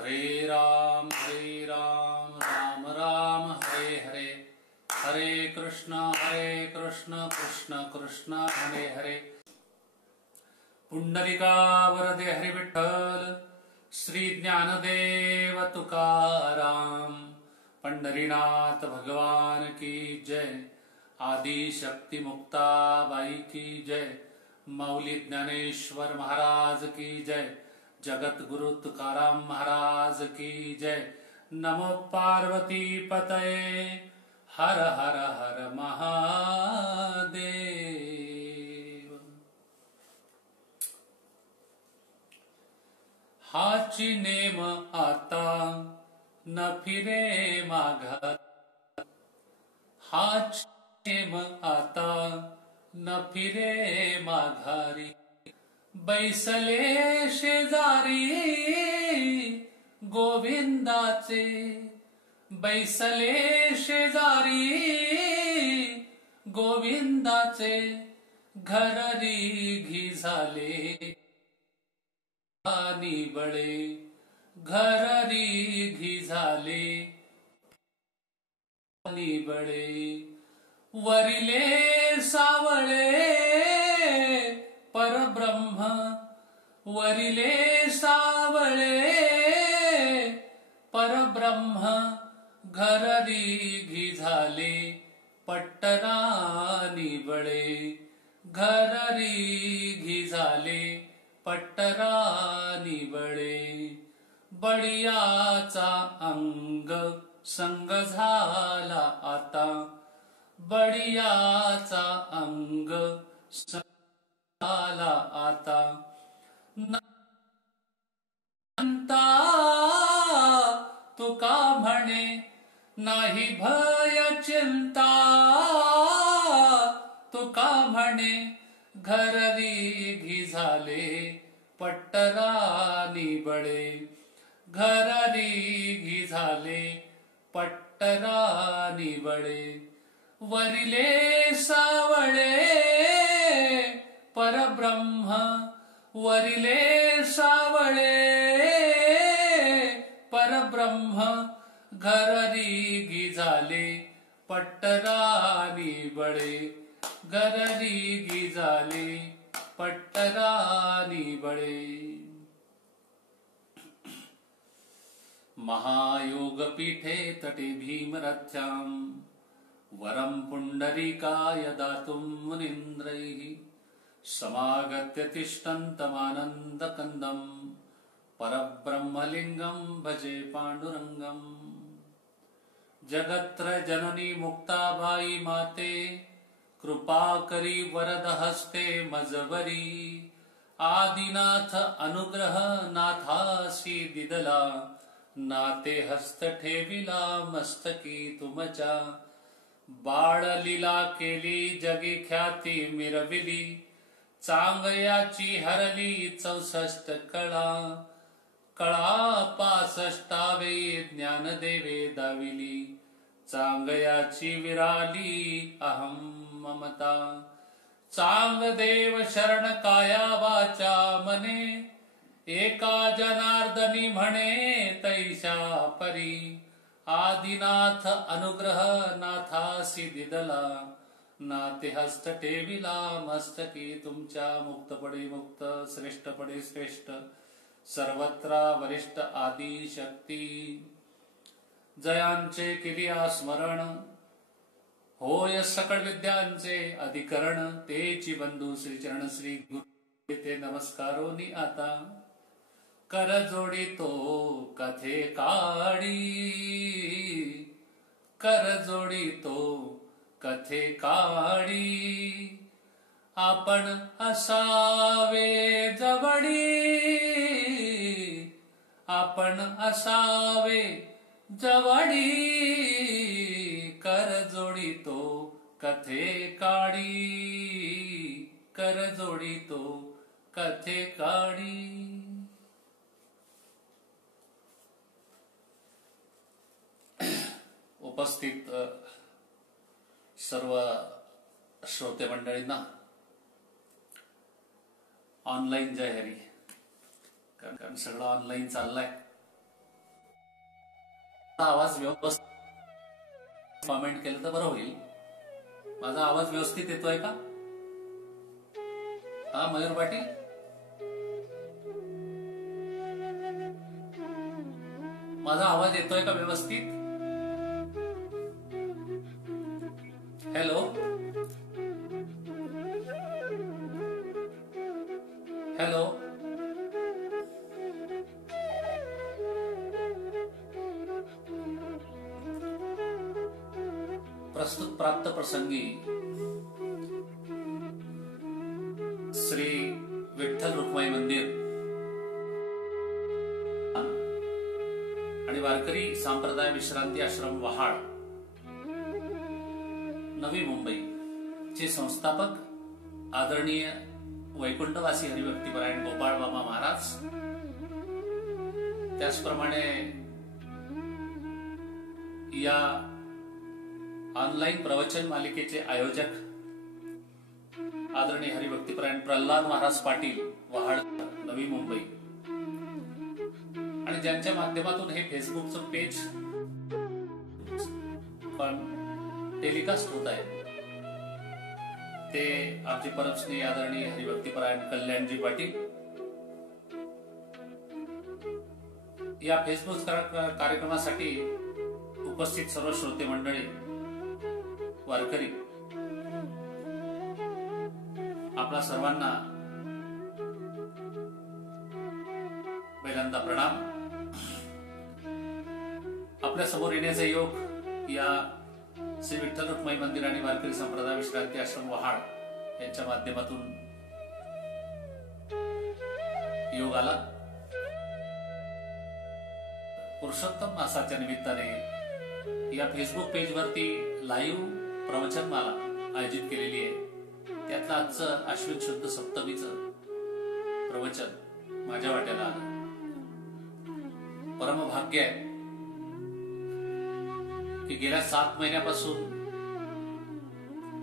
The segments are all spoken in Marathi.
हरे राम राम राम हरे हरे, हरे कृष्ण कृष्ण कृष्ण हरे हरे। पुंडलिका वरदे हरि विठ्ठल, श्री ज्ञानदेव तुकाराम, पंढरीनाथ भगवान की जय, आदि शक्ति मुक्ताबाई की जय, मौली ज्ञानेश्वर महाराज की जय, जगत गुरु तुकाराम महाराज की जय। नमो पार्वती पतये, हर हर हर महादेव। हाची नेम आता न फिरे माघार, हाच नेम आता न फिरे माघारी, बैसले शेजारी गोविंदाचे, बैसले शेजारी गोविंदाचे, घररी घी झाले निबळे, घररी घी झाले निबळे, वरिले सावळे परब्रह्म, वरिले सावळे परब्रह्म, घररी घी झाले पट्टरा निबळे, घररी घी झाले पट्टरा निबळे, बळीयाचा अंग संग झाला आता, बळीयाचा अंग झाला आता, नंता तुका म्हणे नाही भय चिंता, तुका म्हणे घररी घी झाले पट्टरा निबळे, घररी घी झाले पट्टरा निबळे, वरिले सावळे परब्रह्म, वरिले सावळे परब्रह्म, घररी घी झाले पट्टरा निबळे, घररी घी झाले पट्टरा निबळे। महायोगपीठे तटे भीमरथ्यां, वरं पुंडरीकाय दातुं मुनीन्द्रैः, समागत्य तिष्ठन्तमानन्दकन्दं, परब्रह्मलिङ्गं भजे पाण्डुरङ्गम्। जगत्र जननी मुक्ताबाई माते, कृपा करी वरद हस्ते मजबरी, आदिनाथ अनुग्रह नाथासी दिदला, नाते हस्त ठेविला मस्तकी तुमच्या, बाळलीला केली जगी ख्याती मिरविली, चांगयाची हरली 64 कळा, कळा 65 ज्ञानदेवे दाविली, चांगयाची विराली अहम ममता, चांगदेव शरण काया वाचा मने, एका जनार्दनी म्हणे तैशा परी, आदिनाथ अनुग्रह नाथासी दिदला, नाते हस्त ठेविला मस्तकी तुमच्या, मुक्तपडे मुक्त श्रेष्ठपडे श्रेष्ठ, सर्वत्र वरिष्ठ आदि शक्ती, जयांचे केलिया स्मरण, होय सकळ विद्यांचे अधिकरण, तेची बंधू श्री चरण श्री गुरु ते नमस्कारोनी आता, कर जोडितो कथे काढी, कर जोडितो कथे काढी, आपण असावे जवळी, आपण असावे जवळी, कर जोडितो कथे काढी, कर जोडितो कथे काढी। उपस्थित सर्व श्रोते मंडळींना ऑनलाईन जय हरी, कारण सगळं ऑनलाईन चाललंय आवाज व्यवस्थित कॉमेंट केलं तर बरं होईल. माझा आवाज व्यवस्थित येतोय का? हा मयूर पाटील, माझा आवाज येतोय का व्यवस्थित? Hello hello. प्रस्तुत प्राप्त प्रसंगी श्री विठ्ठल रुक्माई मंदिर आणि वारकरी संप्रदाय विश्रांती आश्रम वहाड नवी मुंबई चे संस्थापक आदरणीय वैकुंठवासी हरिभक्तीपरायण गोपाळ बाबा महाराज, त्याचप्रमाणे या ऑनलाईन प्रवचन मालिकेचे आयोजक आदरणीय हरिभक्तीपरायण प्रल्हाद महाराज पाटील वहाड नवी मुंबई, आणि ज्यांच्या माध्यमातून हे फेसबुकचं पेज टेलिकास्ट होत आहे ते आमचे परमस्नेही आदरणीय हरिभक्तीपरायण कल्याणजी पाटील. या फेसबुक कार्यक्रमासाठी उपस्थित सर्व श्रोते मंडळी, वारकरी, आपल्या सर्वांना पहिल्यांदा प्रणाम. आपल्या समोर येण्याचा योग या श्री विठ्ठल रुक्माई मंदिर आणि वारकरी संप्रदाय विश्रांती आश्रम वहाड यांच्या माध्यमातून योग आला. पुरुषोत्तम मासाच्या निमित्ताने या फेसबुक पेजवरती लाईव्ह प्रवचनमाला आयोजित केलेली आहे. त्यातलं आजचं अश्विन शुद्ध सप्तमीचं प्रवचन माझ्या वाट्याला आलं. परमभाग्य आहे की गेल्या 7 महिन्यापासून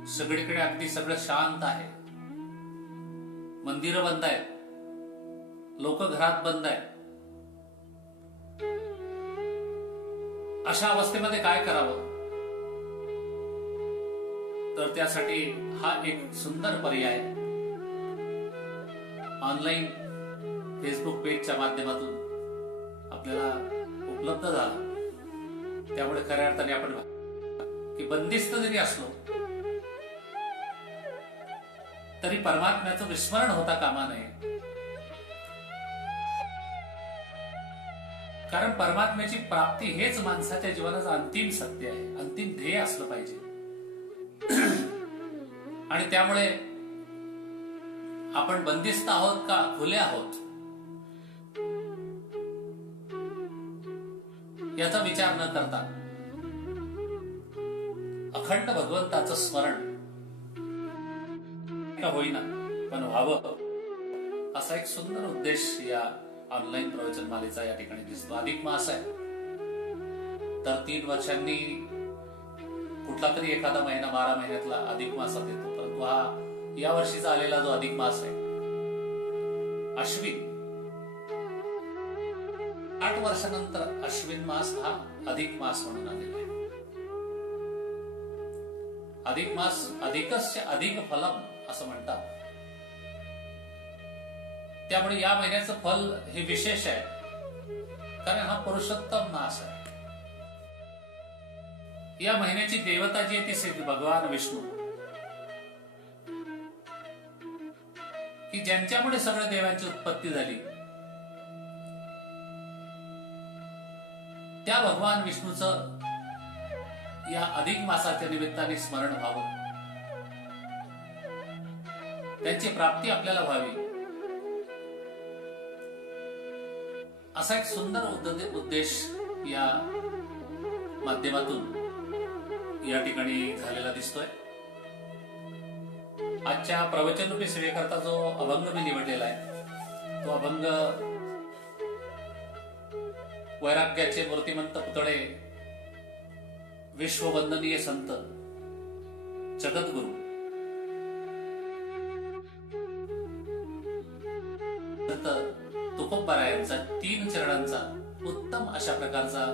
सगळीकडे अगदी सगळं शांत आहे. मंदिरं बंद आहेत, लोक घरात बंद आहेत. अशा अवस्थेमध्ये काय करावं, तर त्यासाठी हा एक सुंदर पर्याय ऑनलाईन फेसबुक पेजच्या माध्यमातून आपल्याला उपलब्ध झाला. त्यामुळे खऱ्या अर्थाने आपण की बंदिस्त जरी असलो तरी परमात्म्याचं विस्मरण होता कामा नये. कारण परमात्म्याची प्राप्ती हेच माणसाच्या जीवनाचं अंतिम सत्य आहे, अंतिम ध्येय असलं पाहिजे. आणि त्यामुळे आपण बंदिस्त आहोत का खुले आहोत याचा विचार न करता अखंड भगवंताचं स्मरण का होईना पण व्हावं, असा एक सुंदर उद्देश या ऑनलाईन प्रवचनमालेचा या ठिकाणी दिसतो. अधिक मास आहे तर 3 वर्षांनी कुठला तरी एखादा महिना 12 महिन्यातला अधिक मासात येतो. परंतु हा या वर्षीचा आलेला जो अधिक मास आहे अश्विन, 8 वर्षानंतर अश्विन मास हा अधिक मास म्हणून आलेला आहे. अधिक मास अधिकस्य अधिक फलम असं म्हणतात. त्यामुळे या महिन्याचं फल हे विशेष आहे कारण हा पुरुषोत्तम मास आहे. या महिन्याची देवता जी आहे ती श्री भगवान विष्णू, की ज्यांच्यामुळे सगळ्या देवांची उत्पत्ती झाली, त्या भगवान विष्णूचं या अधिक मासाच्या निमित्ताने स्मरण व्हावं, त्यांची प्राप्ती आपल्याला व्हावी, असा एक सुंदर उद्देश या माध्यमातून या ठिकाणी झालेला दिसतोय. आजच्या प्रवचनरूपी सेवेकरता जो अभंग मी निवडलेला आहे तो अभंग वैराग्याचे मूर्तिमंत पुतळे, विश्ववंदनीय संत, जगद्गुरु संत तुकोबारायांचा 3 चरणांचा उत्तम अशा प्रकारचा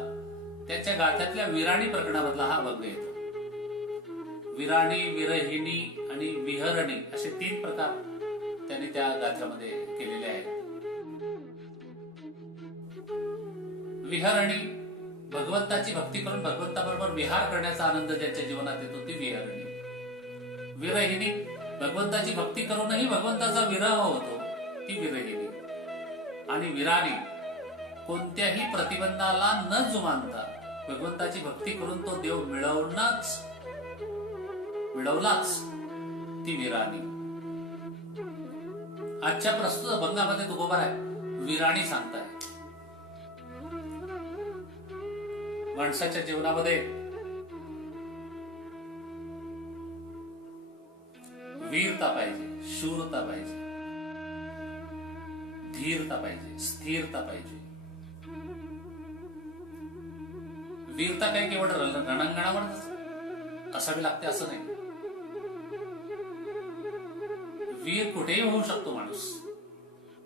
त्याच्या गाथ्यातल्या विराणी प्रकरणामधला हा अभंग येतो. विराणी, विरहिणी आणि विहरणी असे 3 प्रकार त्यांनी त्या गाथ्यामध्ये केलेले आहेत. विहरणी, भगवंताची भक्ती करून भगवंताबरोबर विहार करण्याचा आनंद ज्यांच्या जीवनात येतो ती विहरणी. विरहिणी, भगवंताची भक्ती करूनही भगवंताचा विरह होतो ती विरहिणी. आणि विराणी, कोणत्याही प्रतिबंधाला न जुमानता भगवंताची भक्ती करून तो देव मिळवलाच ती विराणी. आजच्या प्रस्तुत अभंगामध्ये तुकोबाराय विराणी सांगताय. माणसाच्या जीवनामध्ये वीरता पाहिजे, शूरता पाहिजे, धीरता पाहिजे, स्थिरता पाहिजे. वीरता काही केवळ रणांगणावरच असावी लागते असं नाही. वीर कुठेही होऊ शकतो माणूस.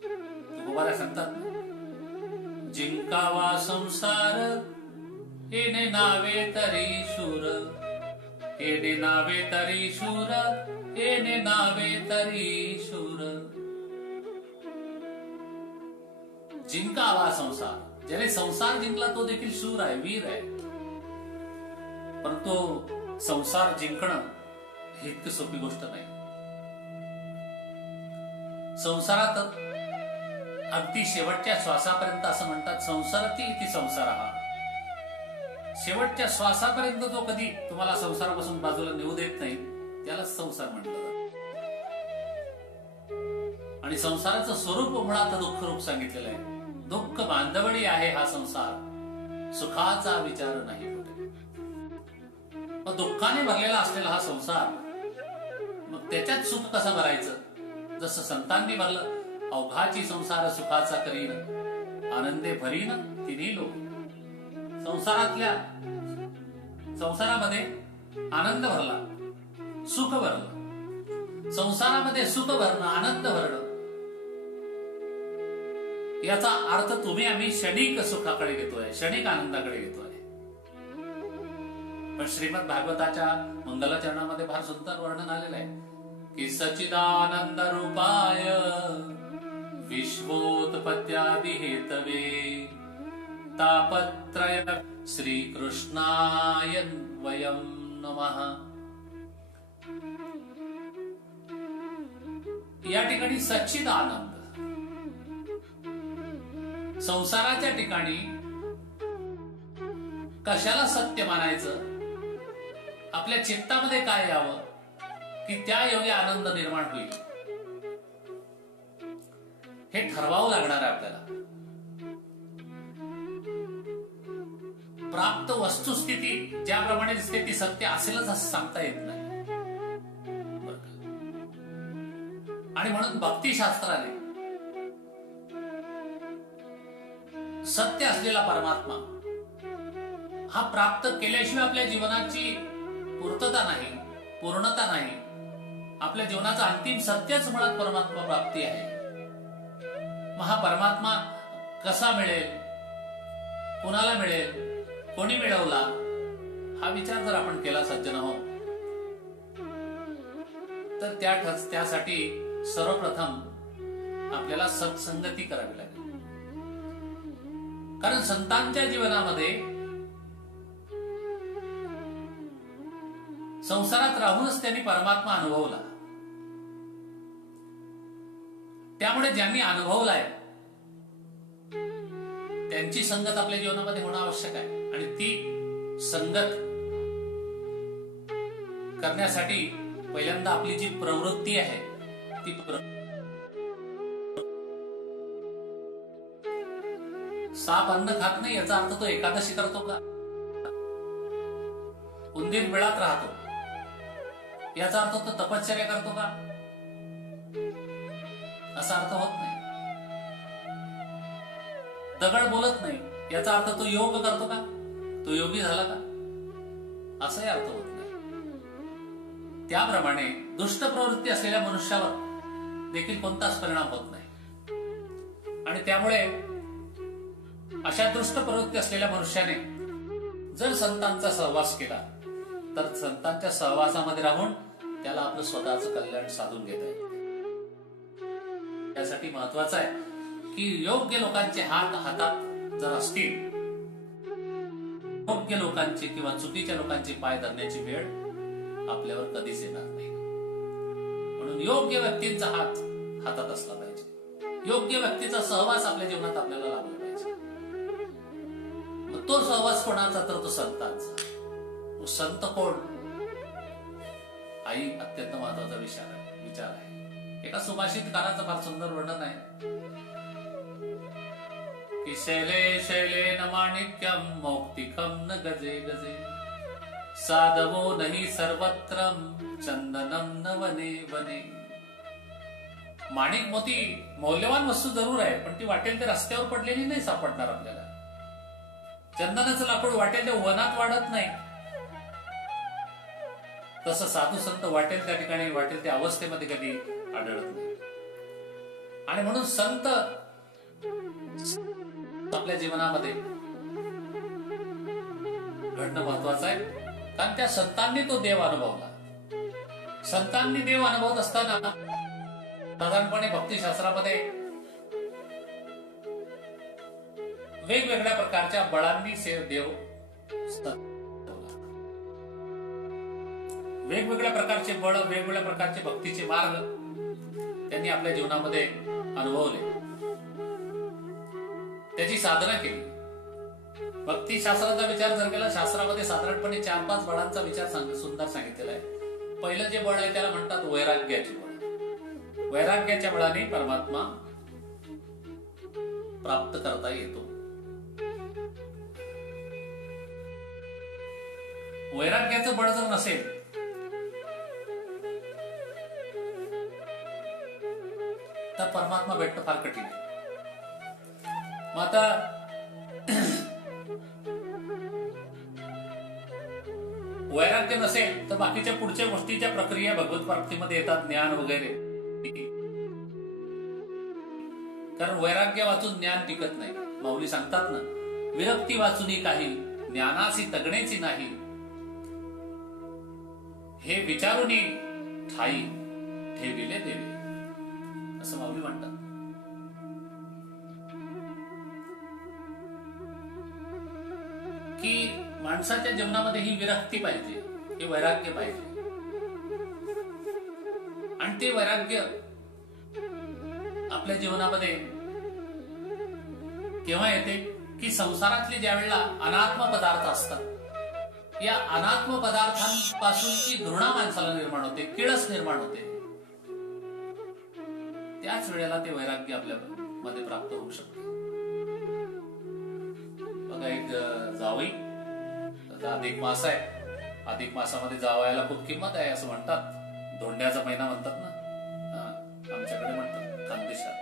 तुकोबाराय सांगतात, जिंकावा संसार येणे नावे तरी शूर, येणे नावे तरी शूर, येणे नावे तरी शूर. जिंकावा संसार, ज्याने संसार जिंकला तो देखील शूर आहे, वीर आहे. परंतु संसार जिंकणं ही इतकी सोपी गोष्ट नाही. संसारात अगदी शेवटच्या श्वासापर्यंत असं म्हणतात, संसारती इति संसारः. शेवटच्या श्वासापर्यंत जो कधी तुम्हाला संसारापासून बाजूला नेऊ देत नाही त्याला संसार म्हटलं जातं. आणि संसाराचं स्वरूप मुळात दुःख रूप सांगितलेलं आहे. दुःख बांधवडी आहे हा संसार, सुखाचा विचार नाही कुठे. मग दुःखाने भरलेला असलेला हा संसार, मग त्याच्यात सुख कसं भरायचं? जसं संतांनी भरलं, अवघाची संसार सुखाचा करीन, आनंदे भरीन तिन्ही लोक. संसारामध्ये आनंद भरला, सुख भरलं. संसारामध्ये सुख भरणं, आनंद भरणं, याचा अर्थ तुम्ही आम्ही क्षणिक सुखाकडे घेतोय, क्षणिक आनंदाकडे घेतोय. पण श्रीमद भागवताच्या मंगलाचरणामध्ये फार सुंदर वर्णन आलेलं आहे की सच्चिदानंद रूपाय विश्वोत्पत्त्यादि हेतवे तापत्रय श्रीकृष्णाय वयं नमः. या ठिकाणी सच्चिदानंद, संसाराच्या ठिकाणी कशाला सत्य मानायचं, आपल्या चित्तामध्ये काय यावं की त्या योगे आनंद निर्माण होईल, हे ठरवावं लागणार आहे आपल्याला. प्राप्त वस्तुस्थिती ज्याप्रमाणे दिसते ती सत्य असेलच असं सांगता येत नाही. आणि म्हणून भक्तिशास्त्राने सत्य असलेला परमात्मा हा प्राप्त केल्याशिवाय आपल्या जीवनाची पूर्तता नाही, पूर्णता नाही. आपल्या जीवनाचं अंतिम सत्यच मुळात परमात्मा प्राप्ती आहे. मग हा परमात्मा कसा मिळेल, कुणाला मिळेल, कोणी मिळवला, हा विचार जर आपण केला सज्जन हो, तर त्यासाठी सर्वप्रथम आपल्याला सत्संगती करावी लागेल. कारण संतांच्या जीवनामध्ये संसारात राहूनच त्यांनी परमात्मा अनुभवला. त्यामुळे ज्यांनी अनुभवलाय त्यांची संगत आपल्या जीवनामध्ये होणं आवश्यक आहे. आणि ती संगत करण्यासाठी पहिल्यांदा आपली जी प्रवृत्ती आहे ती साप अन्न खात नाही याचा अर्थ तो एकादशी करतो का? उंदीर बिळात राहतो याचा अर्थ तो तपश्चर्या करतो का? असा अर्थ होत नाही. दगड बोलत नाही याचा अर्थ तो योग करतो का? तो योगी झाला का? असाही अर्थ होत नाही. त्याप्रमाणे दुष्ट प्रवृत्ती असलेल्या मनुष्यावर देखील कोणताच परिणाम होत नाही. आणि त्यामुळे अशा दुष्ट प्रवृत्ती असलेल्या मनुष्याने जर संतांचा सहवास केला तर संतांच्या सहवासामध्ये राहून त्याला आपलं स्वतःचं कल्याण साधून घेता येईल. त्यासाठी महत्वाचं आहे की योग्य लोकांचे हात हातात जर असतील, योग्य लोकांचे किंवा चुकीच्या लोकांचे पाय धरण्याची वेळ आपल्यावर कधीच येणार नाही. म्हणून योग्य व्यक्तींचा हात हातात असला पाहिजे, योग्य व्यक्तीचा सहवास आपल्या जीवनात आपल्याला लाभला पाहिजे. मग तो सहवास कोणाचा? तर तो संतांचा. संत कोण? आई अत्यंत महत्वाचा विचार आहे. एका सुभाषितकाराचं फार सुंदर वर्णन आहे की शैले शैले न माणिक्यम मौक्तिकम न गजे गजे साधवो नहीं सर्वत्रम चंदनम न वने वने. माणिक मोती मौल्यवान वस्तू जरूर आहे, पण ती वाटेल ते रस्त्यावर पडलेली नाही सापडणार आपल्याला. चंदनाचं लाकूड वाटेल ते वनात वाढत नाही. तसं साधू संत वाटेल त्या ठिकाणी वाटेल त्या अवस्थेमध्ये कधी आढळत नाही. आणि म्हणून संत आपल्या जीवनामध्ये घडणं महत्वाचं आहे, कारण त्या संतांनी तो देव अनुभवला. संतांनी देव अनुभवत असताना साधारणपणे भक्तिशास्त्रामध्ये वेगवेगळ्या प्रकारच्या बळांनी देव, वेगवेगळ्या प्रकारचे बळ, वेगवेगळ्या प्रकारचे भक्तीचे मार्ग त्यांनी आपल्या जीवनामध्ये अनुभवले, त्याची साधना केली. भक्तिशास्त्राचा विचार जर केला, शास्त्रामध्ये साधारणपणे 4-5 बळांचा विचार सुंदर सांगितलेला आहे. पहिलं जे बळ आहे त्याला म्हणतात वैराग्याचे बळ. वैराग्याच्या बळाने परमात्मा प्राप्त करता येतो. वैराग्याचं बळ जर नसेल तर परमात्मा भेटणं फार कठीण आहे. मग आता वैराग्य नसेल तर बाकीच्या पुढच्या गोष्टीच्या प्रक्रिया भगवत प्राप्तीमध्ये येतात, ज्ञान वगैरे. कारण वैराग्य वाचून ज्ञान टिकत नाही. माऊली सांगतात ना, विरक्ती वाचून काही ज्ञानासी तगण्याची नाही, हे विचारून ठाई ठेविले देवे, असं माऊली म्हणतात. की माणसाच्या जीवनामध्ये ही विरक्ती पाहिजे, हे वैराग्य पाहिजे. आणि ते वैराग्य आपल्या जीवनामध्ये केव्हा येते? की संसारातले ज्या वेळेला अनात्म पदार्थ असतात, या अनात्म पदार्थांपासूनची घृणा माणसाला निर्माण होते, किळस निर्माण होते, त्याच वेळेला ते वैराग्य आपल्या मध्ये प्राप्त होऊ शकते. बघा, एक जावई, अधिक मास आहे, अधिक मासामध्ये जावयाला खूप किंमत आहे असं म्हणतात. धोंड्याचा महिना म्हणतात ना, आमच्याकडे म्हणतात खानदेशात.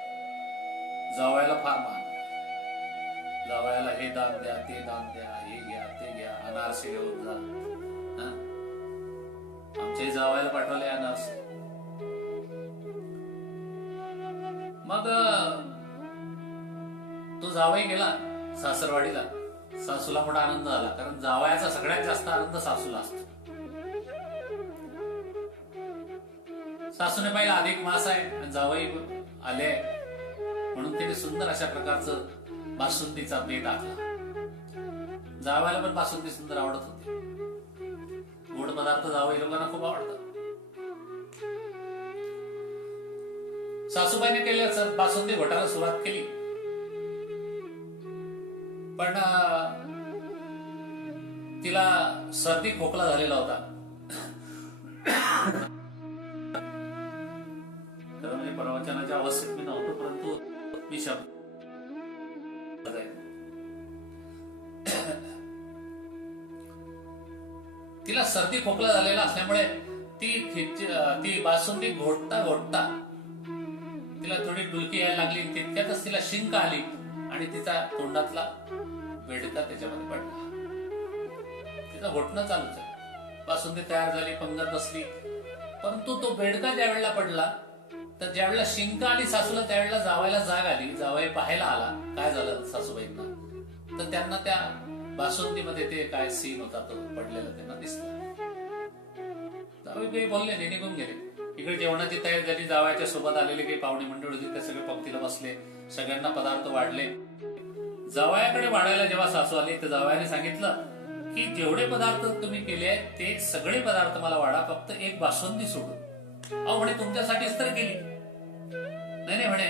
जावयाला फार मान, जावयाला हे दान द्या, ते दान द्या, हे घ्या, ते घ्या, अनारसे घेऊन जा. आमच्याही जावयाला पाठवले अनारसे. मग तो जावई गेला सासरवाडीला. सासूला मोठा आनंद झाला, कारण जावयाचा सगळ्यात जास्त आनंद सासूला असतो. सासूने पाहिलं अधिक मास आहे आणि जावई आले, म्हणून तिने सुंदर अशा प्रकारचं बासुंदीचा बेत आखला. जावयाला पण बासुंदी सुंदर आवडत होती. गोड पदार्थ जावई लोकांना खूप आवडतात. सासूबाईने केलं बासुंदी घोटायला सुरुवात केली, पण तिला सर्दी खोकला झालेला होता. खरं म्हणजे प्रवचनाच्या अवस्थेत मी नव्हतो, परंतु मी शब्द तिला सर्दी खोकला झालेला असल्यामुळे ती बासुंदी घोटता घोटता तिला थोडी डुलकी यायला लागली. तितक्यातच तिला शिंक आली आणि तिचा तोंडातला बेडका त्याच्यामध्ये पडला. तिचं घोटणं चालूच आहे. बासुंदी तयार झाली, पंगत बसली, परंतु तो बेडका ज्या वेळेला पडला, तर ज्या वेळेला शिंक आली सासूला, त्यावेळेला जावायला जाग आली. जावई पाहायला आला काय झालं सासूबाईंना, तर त्यांना त्या बासुंदीमध्ये ते काय सीन होता तो पडलेला त्यांना दिसला. जावई काही बोलले नाही, निघून गेले. इकडे जेवणाची तयारी झाली. जावयाच्या सोबत आलेले काही पाहुणे मंडळ होते, ते सगळे पंक्तीला बसले. सगळ्यांना पदार्थ वाढले. जावयाकडे वाढायला जेव्हा सासू आली तर जावयाने सांगितलं की जेवढे पदार्थ तुम्ही केले आहेत ते सगळे पदार्थ मला वाढा, फक्त एक बासुंदी सोडून. अहो म्हणे तुमच्यासाठीच तर केली. नाही नाही म्हणे,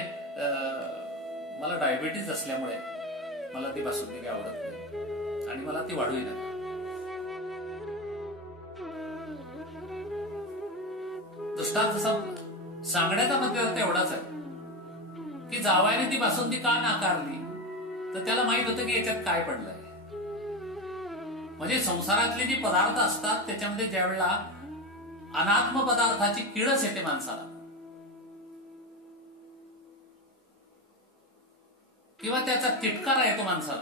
मला डायबिटीज असल्यामुळे मला ती बासुंदी काही आवडत नाही आणि मला ती वाढूही नका. दृष्टांत सांगण्याचा मध्यवर्थ एवढाच आहे की जावयाने ती बासुंदी का नाकारली, तर त्याला माहित होतं की याच्यात काय पडलंय. म्हणजे संसारातले जे पदार्थ असतात त्याच्यामध्ये ज्या वेळेला अनात्म पदार्थाची किळस येते माणसाला, किंवा त्याचा तिटकारा येतो माणसाला,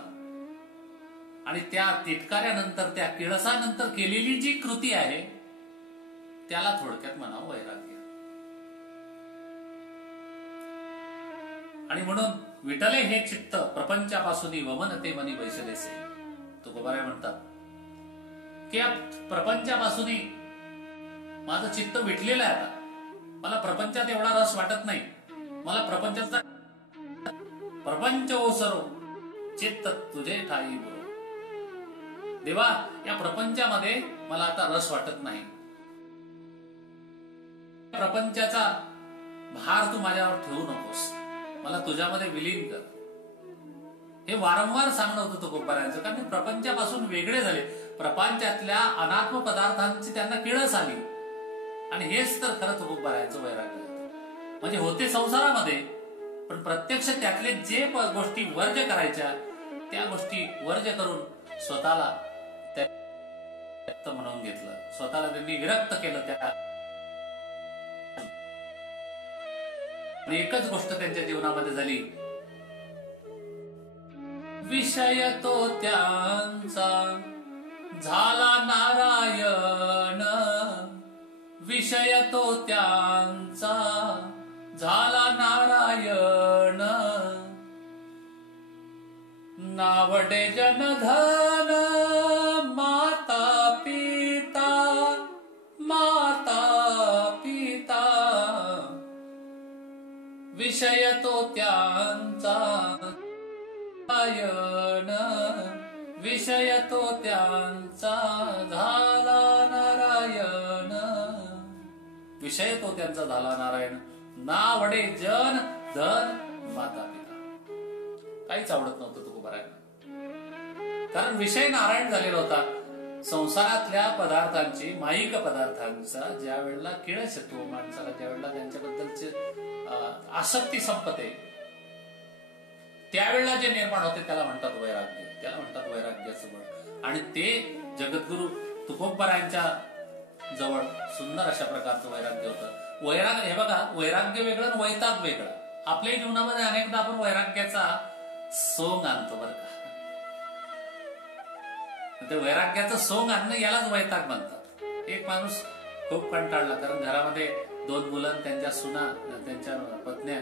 आणि त्या तिटकाऱ्यानंतर, त्या किळसानंतर केलेली जी कृती आहे त्याला थोडक्यात म्हणावं वैराग्य. आणि म्हणून विठले हे चित्त प्रपंचापासून वमनते मनी बैसलेसे. तुकोबाराय म्हणतात की या प्रपंचापासून माझं चित्त विटलेलं आहे. आता मला प्रपंचात एवढा रस वाटत नाही. मला प्रपंचाचा प्रपंच ओसरो चित्त तुझे ठाई बरो. देवा, या प्रपंचामध्ये मला आता रस वाटत नाही. प्रपंचाचा भार तू माझ्यावर ठेवू नकोस, मला तुझ्यामध्ये विलीन कर. हे वारंवार सांगणं होतं तुकोबारायांचं, कारण प्रपंचापासून वेगळे झाले. प्रपंचातल्या अनात्म पदार्थांची त्यांना किळस आली, आणि हेच तर खरं तुकोबारायांचं वैराग्य होतं. म्हणजे होते संसारामध्ये, पण प्रत्यक्ष त्यातले जे गोष्टी वर्ज्य करायच्या त्या गोष्टी वर्ज्य करून स्वतःला त्या म्हणून घेतलं. स्वतःला त्यांनी विरक्त केलं त्या. आणि एकच गोष्ट त्यांच्या जीवनामध्ये झाली, विषय तो त्यांचा झाला नारायण. विषय तो त्यांचा झाला नारायण. नावडे जनधन माता पिता, माता पिता. विषय तो त्यांचा नारायण. विषय तो त्यांचा झाला नारायण. विषय तो त्यांचा झाला नारायण. नावडे जन धन माता पिता. काहीच आवडत नव्हतं तुकोबारायांना, कारण विषय नारायण झालेला होता. संसारातल्या पदार्थांची, माईक पदार्थांचा ज्या वेळेला किळस येतो माणसाला, ज्या वेळेला त्यांच्याबद्दलची आसक्ती संपते, त्यावेळेला जे निर्माण होते त्याला म्हणतात वैराग्य. त्याला म्हणतात वैराग्याचं बळ. आणि ते जगद्गुरु तुकोबारायांच्या जवळ सुंदर अशा प्रकारचं वैराग्य होतं. वैराग्य, हे बघा, वैराग्य वेगळं आणि वैताग वेगळं. आपल्या जीवनामध्ये अनेकदा आपण वैराग्याचा सोंग आणतो बरं का. ते वैराग्याचं सोंग आणणं यालाच वैताग म्हणतात. एक माणूस खूप कंटाळला, कारण घरामध्ये 2 मुलं, त्यांच्या सुना, त्यांच्या पत्न्या,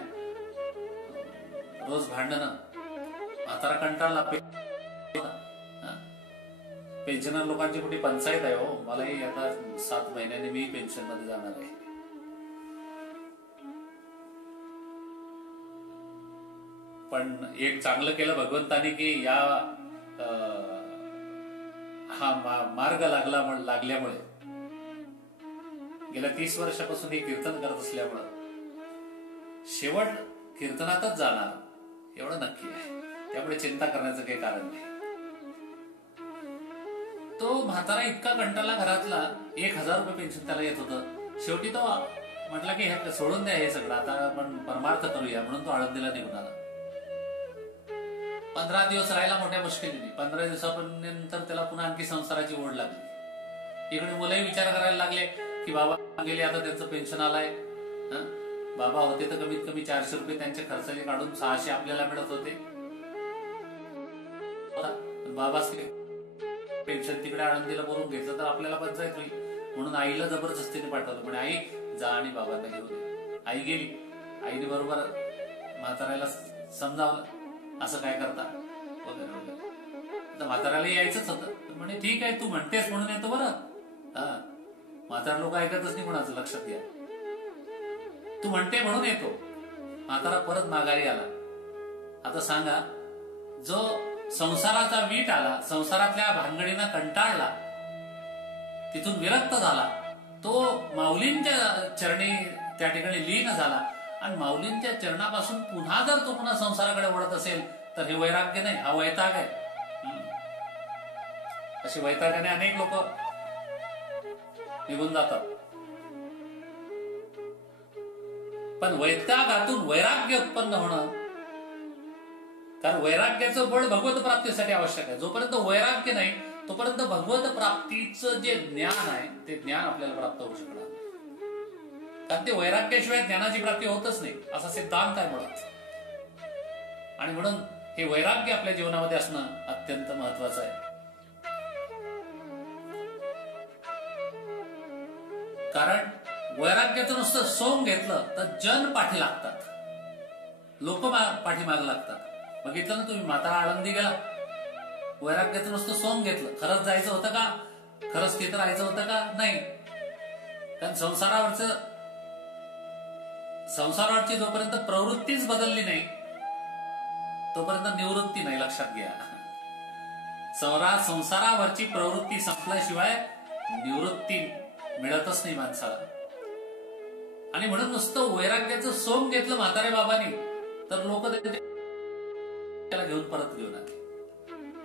रोज भांडणं. म्हातारा कंटाळला. पेन्शनर लोकांची कुठे पंचायत आहे हो. मलाही आता 7 महिन्यांनी मी पेन्शन मध्ये जाणार आहे. पण एक चांगलं केलं भगवंतानी की या हा मार्ग लागल्यामुळे, गेल्या 30 वर्षापासून हे कीर्तन करत असल्यामुळं शेवट कीर्तनातच जाणार एवढं नक्की आहे. त्यामुळे चिंता करण्याचं काही कारण नाही. तो म्हातारा इतका कंटाळला घरातला, 1000 रुपये पेन्शन त्याला येत होतं. शेवटी तो म्हटला की हे सोडून द्या हे सगळं, आता आपण परमार्थ करूया, म्हणून तो आळंदीला निघून आला. 15 दिवस राहायला मोठ्या मुश्किलीने. 15 दिवसानंतर त्याला पुन्हा आणखी संसाराची ओढ लागली. इकडे मुलंही विचार करायला लागले की बाबा गेले, आता त्यांचं पेन्शन आलंय. बाबा होते तर कमीत कमी 400 रुपये त्यांच्या खर्चाचे काढून 600 आपल्याला मिळत होते. बाबा पेन्शन तिकडे आळंदीला बोलून घेतलं तर आपल्याला पंचायत होईल, म्हणून आईला जबरदस्तीने पाठवलं. पण आई जा आणि बाबांना घेऊन ये. आई गेली. आईने बरोबर म्हाताऱ्याला समजावलं असं काय करता वगैरे वगैरे. तर म्हाताऱ्याला यायचंच होतं. म्हणे ठीक आहे, तू म्हणतेस म्हणून येतो बरं. हा, म्हातारा लोक ऐकतच नाही कोणाचं, लक्षात घ्या. तू म्हणते म्हणून येतो. म्हातारा परत माघारी आला. आता सांगा, जो संसाराचा वीट आला, संसारातल्या भानगडींना कंटाळला, तिथून विरक्त झाला, तो माऊलींच्या चरणी त्या ठिकाणी लीन झाला, आणि माऊलींच्या चरणापासून पुन्हा जर तो पुन्हा संसाराकडे वळत असेल तर हे वैराग्य नाही, हा वैताग आहे. अशी वैतागाने अनेक लोक निघून जातात. पण वैतागातून वैराग्य उत्पन्न होणं, कारण वैराग्याचं बळ भगवत प्राप्तीसाठी आवश्यक आहे. जोपर्यंत वैराग्य नाही तोपर्यंत भगवत प्राप्तीचं जे ज्ञान आहे ते ज्ञान आपल्याला प्राप्त होऊ शकणार नाही. कारण ते वैराग्याशिवाय ज्ञानाची प्राप्ती होतच नाही, असा सिद्धांत आहे मुळात. आणि म्हणून हे वैराग्य आपल्या जीवनामध्ये असणं अत्यंत महत्वाचं आहे. कारण वैराग्याचं नुसतं सोंग घेतलं तर जन पाठी लागतात, लोक पाठीमाग लागतात. बघितलं ना तुम्ही, म्हातारा आळंदी गेला, वैराग्याचं नुसतं सोंग घेतलं. खरंच जायचं होतं का? खरंच तिथं राहायचं होतं का? नाही. कारण संसारावरची जोपर्यंत प्रवृत्तीच बदलली नाही तोपर्यंत निवृत्ती नाही, लक्षात घ्या. संसारावरची प्रवृत्ती संपल्याशिवाय निवृत्ती मिळतच नाही माणसाला. आणि म्हणून नुसतं वैराग्याचं सोंग घेतलं म्हातारे बाबांनी तर लोक त्याला घेऊन परत घेऊन आले.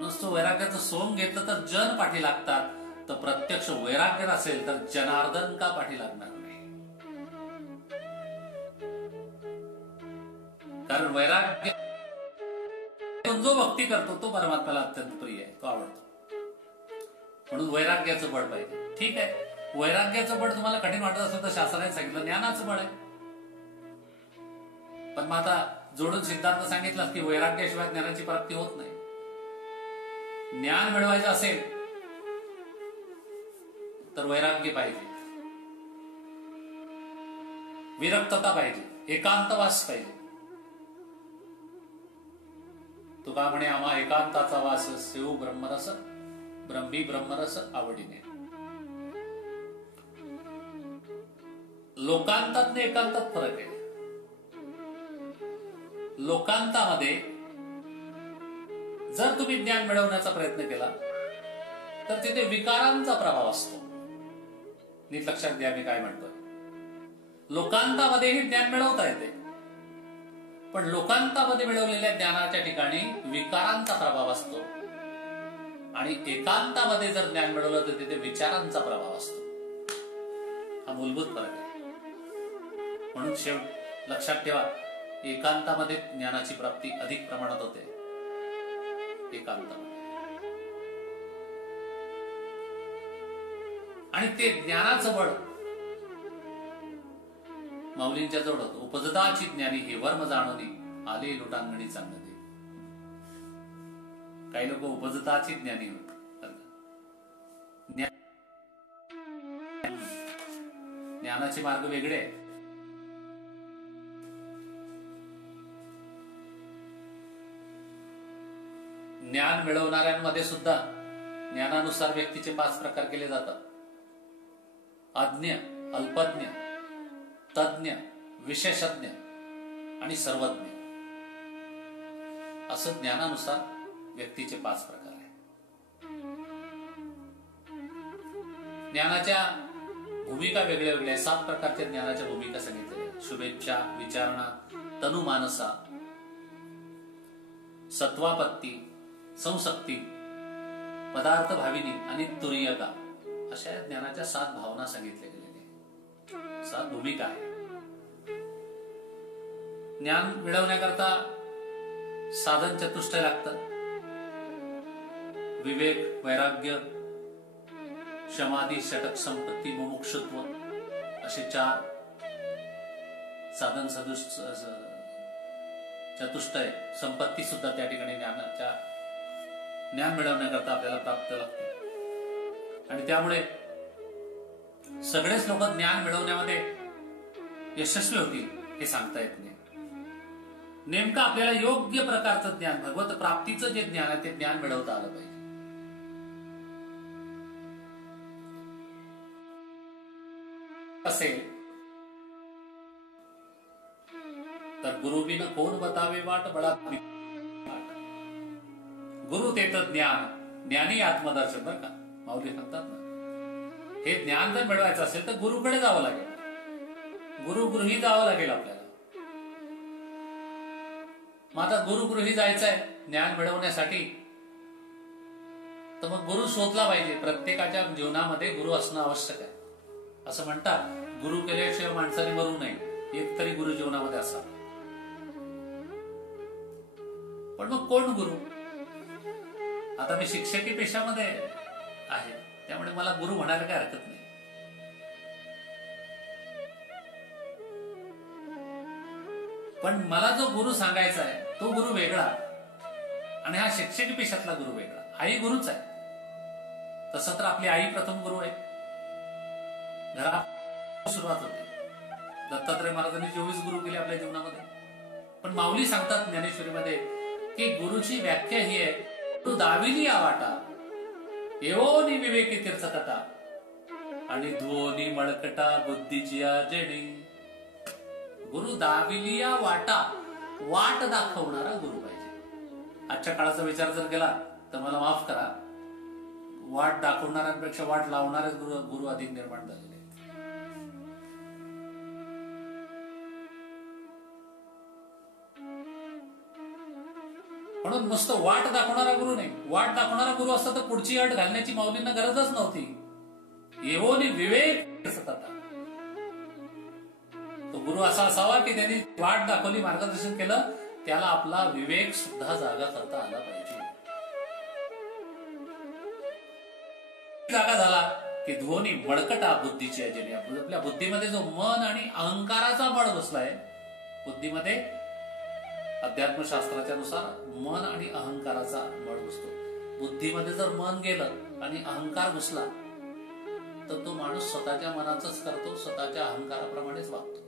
नुसतं वैराग्याचं सोंग घेतलं तर जन पाठी लागतात, तर प्रत्यक्ष वैराग्य नसेल तर जनार्दन का पाठी लागणार नाही. कारण वैराग्य जो भक्ती करतो तो परमात्म्याला अत्यंत प्रिय आहे, तो आवडतो. म्हणून वैराग्याचं बळ पाहिजे. ठीक आहे, वैराग्याचं बळ तुम्हाला कठीण वाटत असेल तर शास्त्राने सांगितलं ज्ञानाचं बळ आहे. पण मग आता जोडून सिद्धांत सांगितला की वैराग्याशिवाय ज्ञानाची प्राप्ती होत नाही. ज्ञान मिळवायचं असेल तर वैराग्य पाहिजे, विरक्तता पाहिजे, एकांतवास पाहिजे. तुका म्हणे आम्हा एकांताचा वास सेऊ ब्रह्मरस, ब्रह्मी ब्रह्मरस आवडीने. लोकांतात आणि एकांतात फरक आहे. लोकांतामध्ये जर तुम्ही ज्ञान मिळवण्याचा प्रयत्न केला तर तिथे विकारांचा प्रभाव असतो. नीट लक्षात घ्या मी काय म्हणतोय. लोकांतामध्येही ज्ञान मिळवता येते, पण लोकांतामध्ये मिळवलेल्या ज्ञानाच्या ठिकाणी विकारांचा प्रभाव असतो, आणि एकांतामध्ये जर ज्ञान मिळवलं तर तिथे विचारांचा प्रभाव असतो. हा मूलभूत फरक आहे. म्हणून शेवट लक्षात ठेवा, एकांतामध्ये ज्ञानाची प्राप्ती अधिक प्रमाणात होते. एकांतामध्ये, आणि ते ज्ञानाचं बळ माऊलींच्या जवळ होतं. उपजताची ज्ञानी हे वर्म जाणोनी आले लोटांगणी चांगले. काही लोक उपजताची ज्ञानी होत. ज्ञानाचे मार्ग वेगळे आहेत. ज्ञान मिळवणाऱ्यांमध्ये सुद्धा ज्ञानानुसार व्यक्तीचे 5 प्रकार केले जातात. अज्ञ, अल्पज्ञ, तज्ञ, विशेषज्ञ आणि सर्वज्ञ, असं ज्ञानानुसार व्यक्तीचे 5 प्रकार आहेत. ज्ञानाच्या भूमिका वेगळ्या वेगळ्या, 7 प्रकारच्या ज्ञानाच्या भूमिका सांगितलेल्या. शुभेच्छा, विचारणा, तनुमानसा, सत्वापत्ती, संसक्ती, पदार्थ भाविनी आणि तुरीयता, अशा ज्ञानाच्या 7 भावना सांगितल्या गेलेल्या, 7 भूमिका आहेत. ज्ञान मिळवण्याकरता साधन चतुष्टय लागतं. विवेक, वैराग्य, समाधी, षटक, संपत्ती, मुमुक्षुत्व, असे 4 साधन चतुष्टय. संपत्ती सुद्धा त्या ठिकाणी ज्ञान मिळवण्याकरता आपल्याला प्राप्त लागते. आणि त्यामुळे सगळेच लोक ज्ञान मिळवण्यामध्ये यशस्वी होतील हे सांगता येत नाही. नेमकं आपल्याला योग्य प्रकारचं ज्ञान, भगवत प्राप्तीचं जे ज्ञान आहे ते ज्ञान मिळवता आलं पाहिजे. असेल तर गुरु बिन कोण बतावे वाट बळा गुरु तेत ज्ञान ज्ञानी आत्मदर्शन. बरं का, माऊली म्हणतात ना, हे ज्ञान जर मिळवायचं असेल तर गुरुकडे जावं लागेल, गुरुगृही जावं लागेल आपल्याला. मग आता गुरुगृही जायचंय ज्ञान मिळवण्यासाठी, तर मग गुरु शोधला पाहिजे. प्रत्येकाच्या जीवनामध्ये गुरु असणं आवश्यक आहे. असं म्हणतात, गुरु केल्याशिवाय माणसाने मरू नये, एक तरी गुरु जीवनामध्ये असावा. पण मग कोण गुरु? आता मी शिक्षकी पेशामध्ये आहे, त्यामुळे मला गुरु म्हणायला काही हरकत नाही. पण मला जो गुरु सांगायचा आहे तो गुरु वेगळा, आणि हा शिक्षकी पेशातला गुरु वेगळा. आई गुरुच आहे. तसं तर आपली आई प्रथम गुरु आहे. घरात सुरुवात होते. दत्तात्रय महाराजांनी 24 गुरु केले आपल्या जीवनामध्ये. पण माऊली सांगतात ज्ञानेश्वरीमध्ये की गुरुची व्याख्या ही आहे, तू दाविली आवाटा येवोनी विवेकी तीर्थकटा आणि धुओनी मळकटा बुद्धीची जेणी. गुरु दाविलिया वाटा, वाट दाखवणारा गुरु पाहिजे. आजच्या काळाचा विचार जर केला तर मला माफ करा, वाट दाखवणाऱ्यांपेक्षा वाट लावणारे गुरु अधिक निर्माण झालेले. म्हणून नुसतं वाट दाखवणारा गुरु नाही, वाट दाखवणारा गुरु असता तर पुढची अट घालण्याची माऊलींना गरजच नव्हती. येवोनी विवेक सतता. तो गुरु असा असावा की त्यांनी वाट दाखवली, मार्गदर्शन केलं, त्याला आपला विवेक सुद्धा जागा करता आला पाहिजे. जागा झाला की ध्वनी बळकटा बुद्धीची अजेली. आपल्या बुद्धीमध्ये जो मन आणि अहंकाराचा बळ बसलाय, बुद्धीमध्ये अध्यात्मशास्त्राच्या नुसार मन आणि अहंकाराचा बळ बसतो. बुद्धीमध्ये जर मन गेलं आणि अहंकार घुसला तर तो माणूस स्वतःच्या मनाचंच करतो, स्वतःच्या अहंकाराप्रमाणेच वागतो.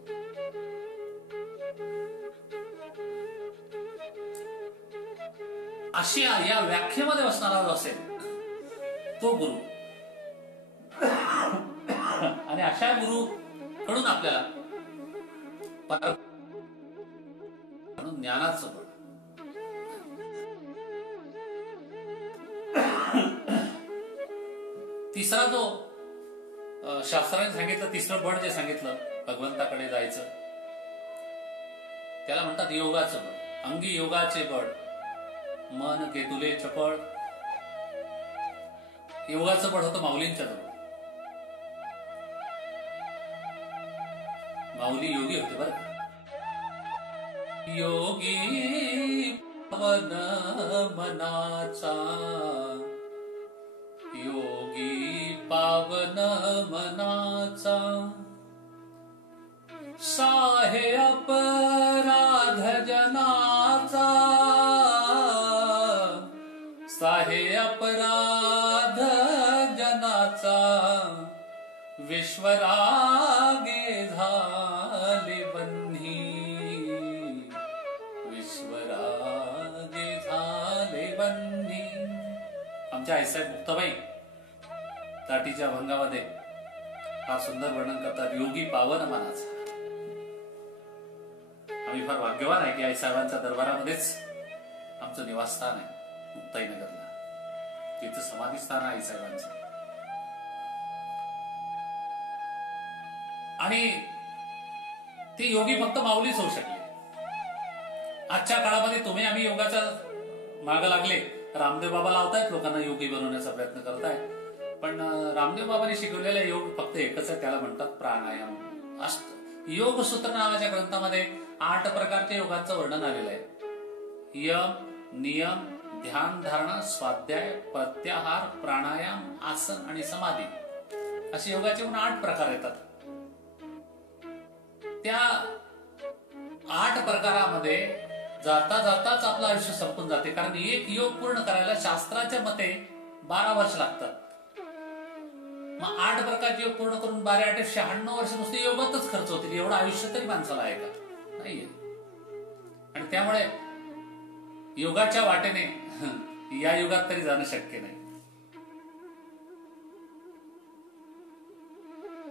अशी या व्याख्येमध्ये बसणारा जो असेल तो गुरु. आणि अशा गुरु कडून आपल्याला म्हणून ज्ञानाचं बळ. तिसरा जो शास्त्राने सांगितलं, तिसरं बळ जे सांगितलं भगवंताकडे जायचं, त्याला म्हणतात योगाचं बळ. अंगी योगाचे बळ, मन केतुले चपळ. योगाचं बळ होतं माऊलींच्या जवळ. माऊली योगी होते बरं. योगी पावन मनाचा, योगी पावन मनाचा, साहे अपराध जनाचा, साहे अपराध जनाचा, विश्वरागे झाले बन्ही, विश्वरागे झाले बन्ही. आमच्या आईसाहेब मुक्ताबाई ताटीच्या अभंगामध्ये फार सुंदर वर्णन करतात योगी पावन मनाचा. आम्ही फार भाग्यवान आहे की आईसाहेबांच्या दरबारामध्येच आमचं निवासस्थान आहे. मुक्ताईनगरला तिथं समाधी स्थान आहे आईसाहेबांचं. आणि ती योगी फक्त माऊलीच होऊ शकले. आजच्या काळामध्ये तुम्ही आम्ही योगाच्या मागे लागले. रामदेव बाबा लावतायत, लोकांना योगी बनवण्याचा प्रयत्न करतायत. पण रामदेव बाबांनी शिकवलेला योग फक्त एकच आहे, त्याला म्हणतात प्राणायाम. योग सूत्र नावाच्या ग्रंथामध्ये 8 प्रकारच्या योगांचं वर्णन आलेलं आहे. यम, नियम, ध्यान, धारणा, स्वाध्याय, प्रत्याहार, प्राणायाम, आसन आणि समाधी असे योगाचे 8 प्रकार येतात. त्या 8 प्रकारामध्ये जाता जाताच आपलं आयुष्य संपून जाते. कारण एक योग पूर्ण करायला शास्त्राच्या मते 12 वर्ष लागतात. मग 8 प्रकारचे योग पूर्ण करून 12 8 96 वर्ष नुसते योगातच खर्च होतील. एवढं आयुष्य तरी माणसाला आहे का? नाहीये. आणि त्यामुळे योगाच्या वाटेने या युगात तरी जाणं शक्य नाही.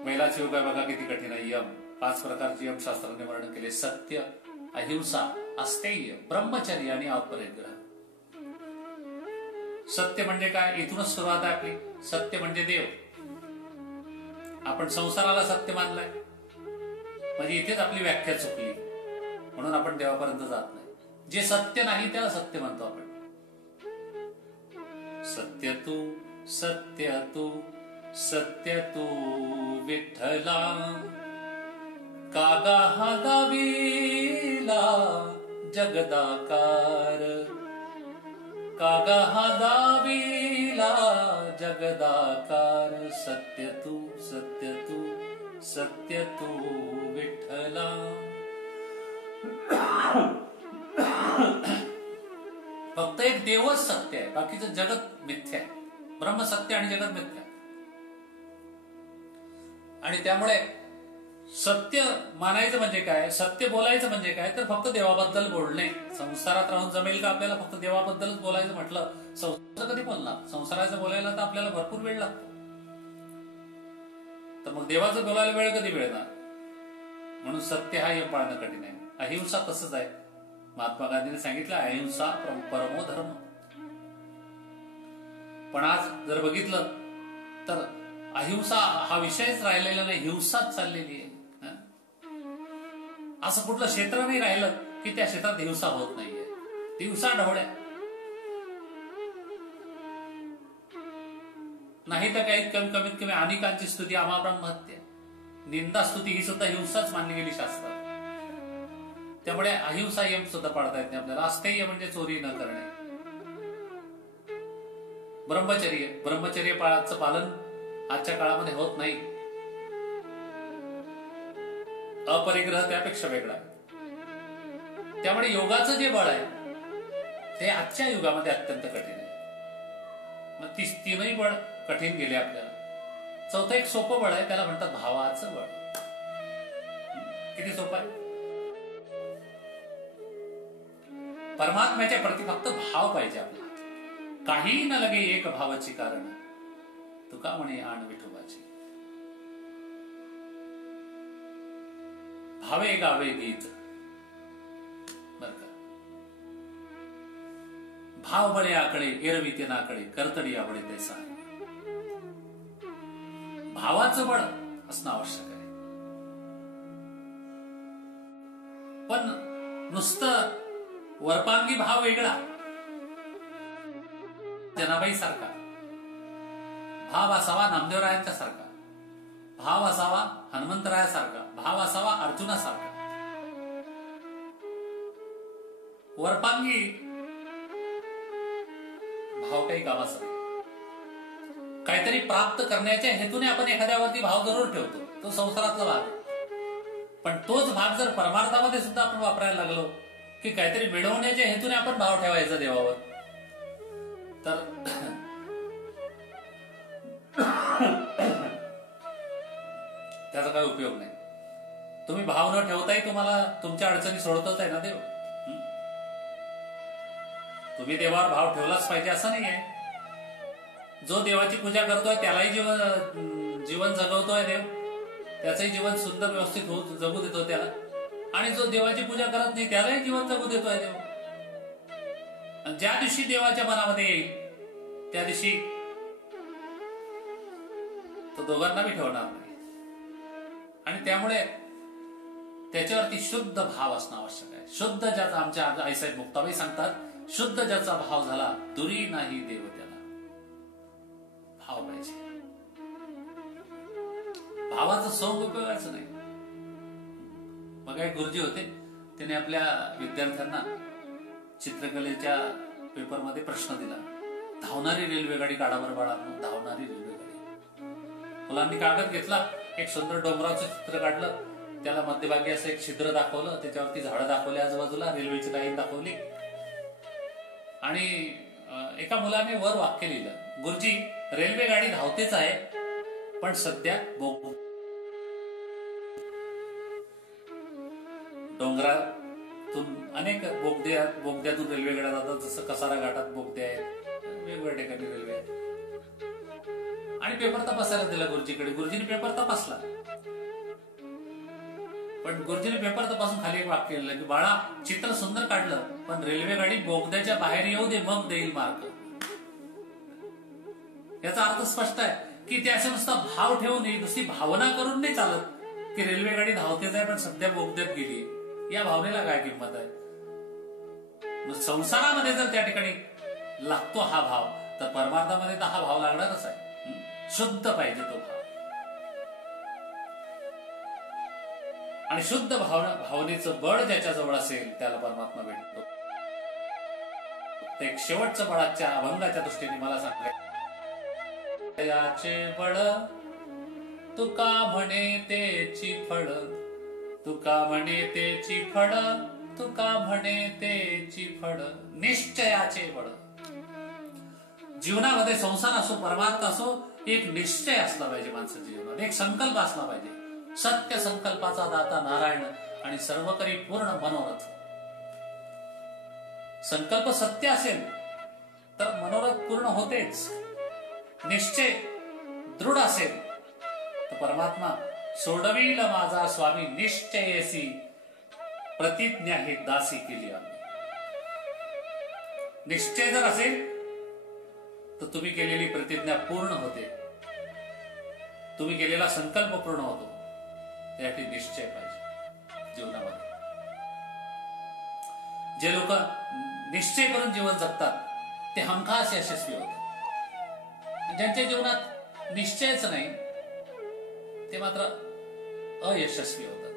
पहिलाच योग आहे बघा किती कठीण आहे. यम 5 प्रकारचे यमशास्त्राने वर्णन केले. सत्य, अहिंसा, अस्तेय, ब्रह्मचर्य आणि अपरिग्रह. सत्य म्हणजे काय? इथूनच सुरुवात आहे आपली. सत्य म्हणजे देव. आपण संसाराला सत्य मानलाय म्हणजे इथेच आपली व्याख्या चुकली, म्हणून आपण देवापर्यंत जात नाही. जे सत्य नाही त्याला सत्य म्हणतो आपण. सत्य तू, सत्य तू, सत्य तू विठ्ठला, कागा हा दाविला जगदाकार, कागा हा दाविला जगदाकार. सत्य तू, सत्य तू, सत्य तू विठ्ठला. फक्त एक देवच सत्य आहे, बाकीचं जगत मिथ्या आहे. ब्रह्म सत्य आणि जगत मिथ्या. आणि त्यामुळे सत्य मानायचं म्हणजे काय, सत्य बोलायचं म्हणजे काय, तर फक्त देवाबद्दल बोलणे. संसारात राहून जमेल का आपल्याला फक्त देवाबद्दलच बोलायचं म्हटलं? संसार कधी बोलणार? संसाराचं बोलायला तर आपल्याला भरपूर वेळ लागतो. तर मग देवाचं बोलायला वेळ कधी मिळणार? म्हणून सत्य हा यम पाळणं कठीण आहे. अहिंसा तसंच आहे. महात्मा गांधींनी सांगितलं अहिंसा परमो धर्म. पण आज जर बघितलं तर अहिंसा हा विषयच राहिलेला नाही, हिंसाच चाललेली आहे. असं कुठलं क्षेत्र नाही राहिलं की त्या क्षेत्रात हिंसा होत नाहीये. हिंसा ढवळ्या नाही तर काही कमीत कमी अनेकांची स्तुती, अमाब्रह्महत्या, निंदा स्तुती ही सुद्धा हिंसाच मानली गेली शास्त्रात. त्यामुळे अहिंसा यम सुद्धा पाळता येत नाही आपल्याला. अस्तेय म्हणजे चोरी न करणे. ब्रह्मचर्य, ब्रह्मचर्य पालन आजच्या काळामध्ये होत नाही. अपरिग्रह त्यापेक्षा वेगळा. त्यामुळे योगाचं जे बळ आहे ते आजच्या युगामध्ये अत्यंत कठीण आहे. मग तीनही बळ कठीण गेले आपल्याला. चौथं एक सोपं बळ आहे, त्याला म्हणतात भावाचं बळ. किती सोपं आहे? परमात्म्याच्या प्रती फक्त भाव पाहिजे आपला. काही न लगे एक भावाची कारण, तुका म्हणे आण विठोबाची. भावे गावे गीत. बर का? भाव बळे आकडे एरविते नाकडे, करतडी आवडे तैसा. भावाचं बळ असणं आवश्यक आहे. पण नुसतं वरपांगी भाव वेगळा. जनाबाई सारखा भाव असावा, नामदेवरायांच्या सारखा भाव असावा, हनुमंतरायासारखा भाव असावा, अर्जुनासारखा. वरपांगी भाव काही कामाचा नाही. काहीतरी प्राप्त करण्याच्या हेतूने आपण एखाद्यावरती भाव जरूर ठेवतो, तो संसारातला भाग. पण तोच भाग जर परमार्थामध्ये सुद्धा आपण वापरायला लागलो की काहीतरी मिळवण्याच्या हेतूने आपण भाव ठेवायचा देवावर, तर त्याचा काही उपयोग नाही. तुम्ही भाव न ठेवताही तुम्हाला तुमच्या अडचणी सोडतच आहे ना देव. तुम्ही देवावर भाव ठेवलाच पाहिजे असं नाही आहे. जो देवाची पूजा करतोय त्यालाही जीवन जगवतोय देव, त्याचंही जीवन सुंदर व्यवस्थित जगू देतो त्याला. आणि जो देवाची पूजा करत नाही त्यालाही जीवन जगू देतोय देव. आणि ज्या दिवशी देवाच्या मनामध्ये येईल त्या दिवशी तो दोघांना बी ठेवणार नाही. आणि त्यामुळे त्याच्यावरती शुद्ध भाव असणं आवश्यक आहे. शुद्ध ज्याचा, आमच्या आईसाहेब मुक्ताबाई सांगतात, शुद्ध ज्याचा भाव झाला दुरी नाही देव त्याला. भाव पाहिजे. भावाचं सोंग उपयोगाचं नाही. मग एक गुरुजी होते, त्याने आपल्या विद्यार्थ्यांना चित्रकलेच्या पेपरमध्ये प्रश्न दिला, धावणारी रेल्वेगाडी काढा बरं बाळांनो, धावणारी रेल्वेगाडी. मुलांनी कागद घेतला, एक सुंदर डोंगराचं चित्र काढलं, त्याला मध्यभागी असं एक छिद्र दाखवलं, त्याच्यावरती झाडं दाखवली, आजूबाजूला रेल्वेची लाईन दाखवली. आणि एका मुलाने वर वाक्य लिहिलं, गुरुजी रेल्वेगाडी धावतेच आहे पण सध्या डोंगरातून अनेक बोगद्यातून रेल्वेगाड्या जातात, जसं कसारा घाटात बोगदे आहेत, वेगवेगळ्या ठिकाणी रेल्वे आहेत. आणि पेपर तपासायला दिला गुरुजीकडे. गुरुजीने पेपर तपासला, पण गुरुजीने पेपर तपासून खाली एक वाक्य लिहिलं की बाळा, चित्र सुंदर काढलं, पण रेल्वे गाडी बोगद्याच्या बाहेर येऊ दे, मग देईल मार्क. याचा अर्थ स्पष्ट आहे की ते असं नुसता भाव ठेवून नुसती भावना करून नाही चालत की रेल्वे गाडी धावतेच आहे पण सध्या बोगद्यात गेली. या भावनेला काय किंमत आहे? संसारामध्ये जर त्या ठिकाणी लागतो हा भाव, तर परमार्थामध्ये तर हा भाव लागणारच आहे. शुद्ध पाहिजे तो भाव, आणि शुद्ध भावनेचं बळ ज्याच्याजवळ असेल त्याला परमात्मा भेटतो. एक शेवटचं बळाच्या अभंगाच्या दृष्टीने मला सांगायचं, याचे बळ तुका म्हणे तेची फळ, तुका म्हणे तेची फळ, तुका म्हणे तेची फळ. निश्चयाचे बळ. जीवनामध्ये संसार असो परमार्थ असो, एक निश्चय असला पाहिजे माणसाच्या जीवनात, एक संकल्प असला पाहिजे. सत्य संकल्पाचा दाता नारायण आणि सर्वकरी पूर्ण मनोरथ. संकल्प सत्य असेल तर मनोरथ पूर्ण होतेच. निश्चय दृढ असेल तर परमात्मा सोडविल माझा स्वामी निश्चयेसी, प्रतिज्ञा ही दासी केली आम्ही. निश्चय जर असेल तर तुम्ही केलेली प्रतिज्ञा पूर्ण होते, तुम्ही केलेला संकल्प पूर्ण होतो. त्यासाठी निश्चय पाहिजे जीवनामध्ये. जे लोक निश्चय करून जीवन जगतात ते हमखास यशस्वी होतात. ज्यांच्या जीवनात निश्चयच नाही ते मात्र अयशस्वी होतात.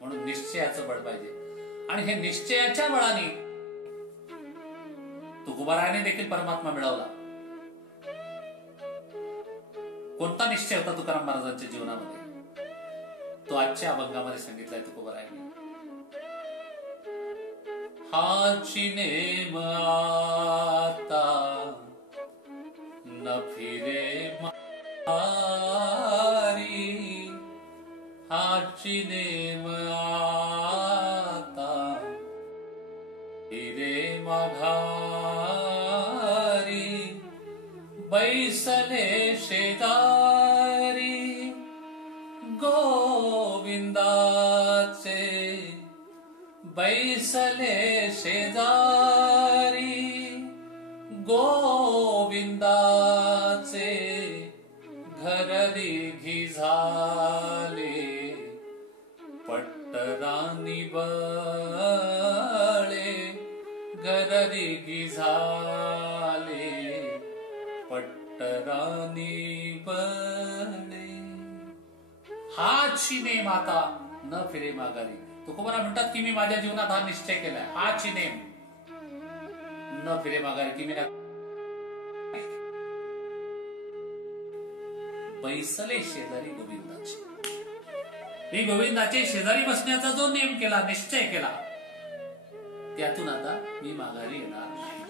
म्हणून निश्चयाचं बळ पाहिजे, आणि हे निश्चयाच्या बळाने तुकोबारायाने देखील परमात्मा मिळवला. कोणता निश्चय होता तुकाराम महाराजांच्या जीवनामध्ये? तो आजच्या अभंगामध्ये सांगितलाय तुकोबारायाने. हाची नेम आता न फिरे मारी, हाची नेम आता फिरे माघारी, बैसले शेजारी गोविंदाचे, बैसले शेजारी गोविंदाचे, घररी घी झाले पट्टरानी बळे, घररी घी झाले पट्टरानी बळे. हाची नेम आता न फिरे माघारी. तुकोबारा म्हणतात की मी माझ्या जीवनात हा निश्चय केलाय, हाची नेम न फिरे माघारी, की मी बैसले शेजारी गोविंदाचे, मी गोविंदाचे शेजारी बसण्याचा जो नेम केला, निश्चय केला, त्यातून आता मी माघारी येणार नाही.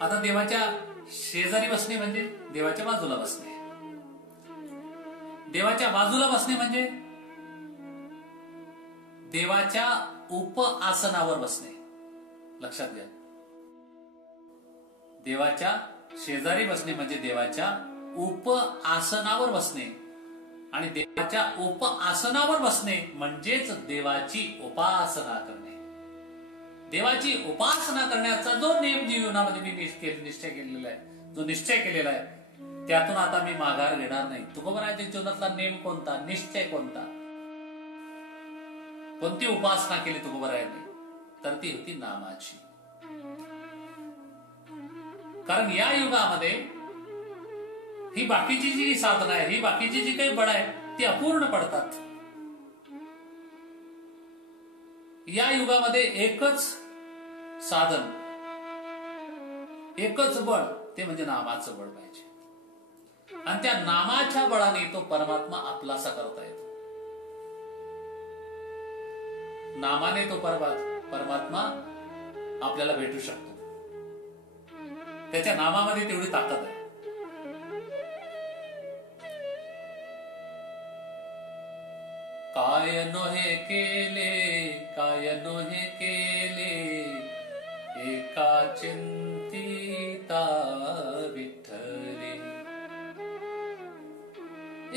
आता देवाच्या शेजारी बसणे म्हणजे देवाच्या बाजूला बसणे. देवाच्या बाजूला बसणे म्हणजे देवाच्या उप आसनावर बसणे. लक्षात घ्या, देवाच्या शेजारी बसणे म्हणजे देवाच्या उप आसनावर बसणे, आणि देवाच्या उप आसनावर बसणे म्हणजेच देवाची उपासना करणे. देवाची उपासना करण्याचा जो नेम जीवनामध्ये मी निश्चय केलेला आहे, जो निश्चय केलेला आहे, त्यातून आता मी माघार घेणार नाही. तुकोबारायाच्या जीवनातला नेम कोणता, निश्चय कोणता, कोणती उपासना केली तुकोबारायाने? तर ती होती नामाची. कारण या युगामध्ये ही बाकीची जी साधना आहे, ही बाकीची जी काही बळ आहे, ती अपूर्ण पडतात. या युगामध्ये एकच साधन, एकच बळ, ते म्हणजे नामाचं बळ पाहिजे. आणि त्या नामाच्या बळाने तो परमात्मा आपलासा करता येतो. नामाने तो परमात्मा आपल्याला भेटू शकतो. त्याच्या नामामध्ये तेवढी ताकद आहे. काय नोहे केले, काय नोहे केले, एका चिंतिता विठ्ठल,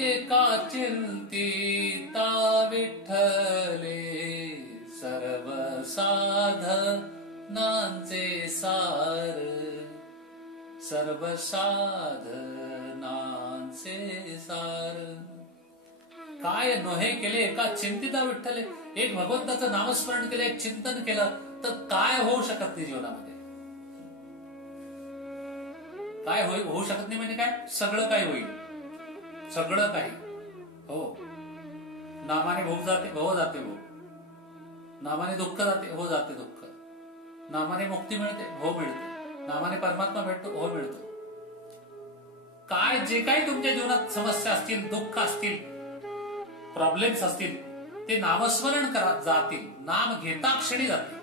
एका चिंतिता विठ्ठले सर्व साधनांचे सार, सर्व साधनांचे सार. काय नोहे केले एका चिंतिता विठ्ठले. एक भगवंताचं नामस्मरण केलं, एक चिंतन केलं तर काय होऊ शकत नाही जीवनामध्ये. काय होऊ शकत नाही म्हणजे काय? सगळं काही होईल, सगळं काही. हो, नामाने भोग जाते, हो जाते भोग. नामाने दुःख जाते, हो जाते दुःख. नामाने मुक्ती मिळते, हो मिळते. नामाने परमात्मा भेटतो, हो मिळतो. काय जे काही तुमच्या जीवनात समस्या असतील, दुःख असतील, प्रॉब्लेम्स असतील, ते नामस्मरण करा, जातील. नाम घेता क्षणी जातील.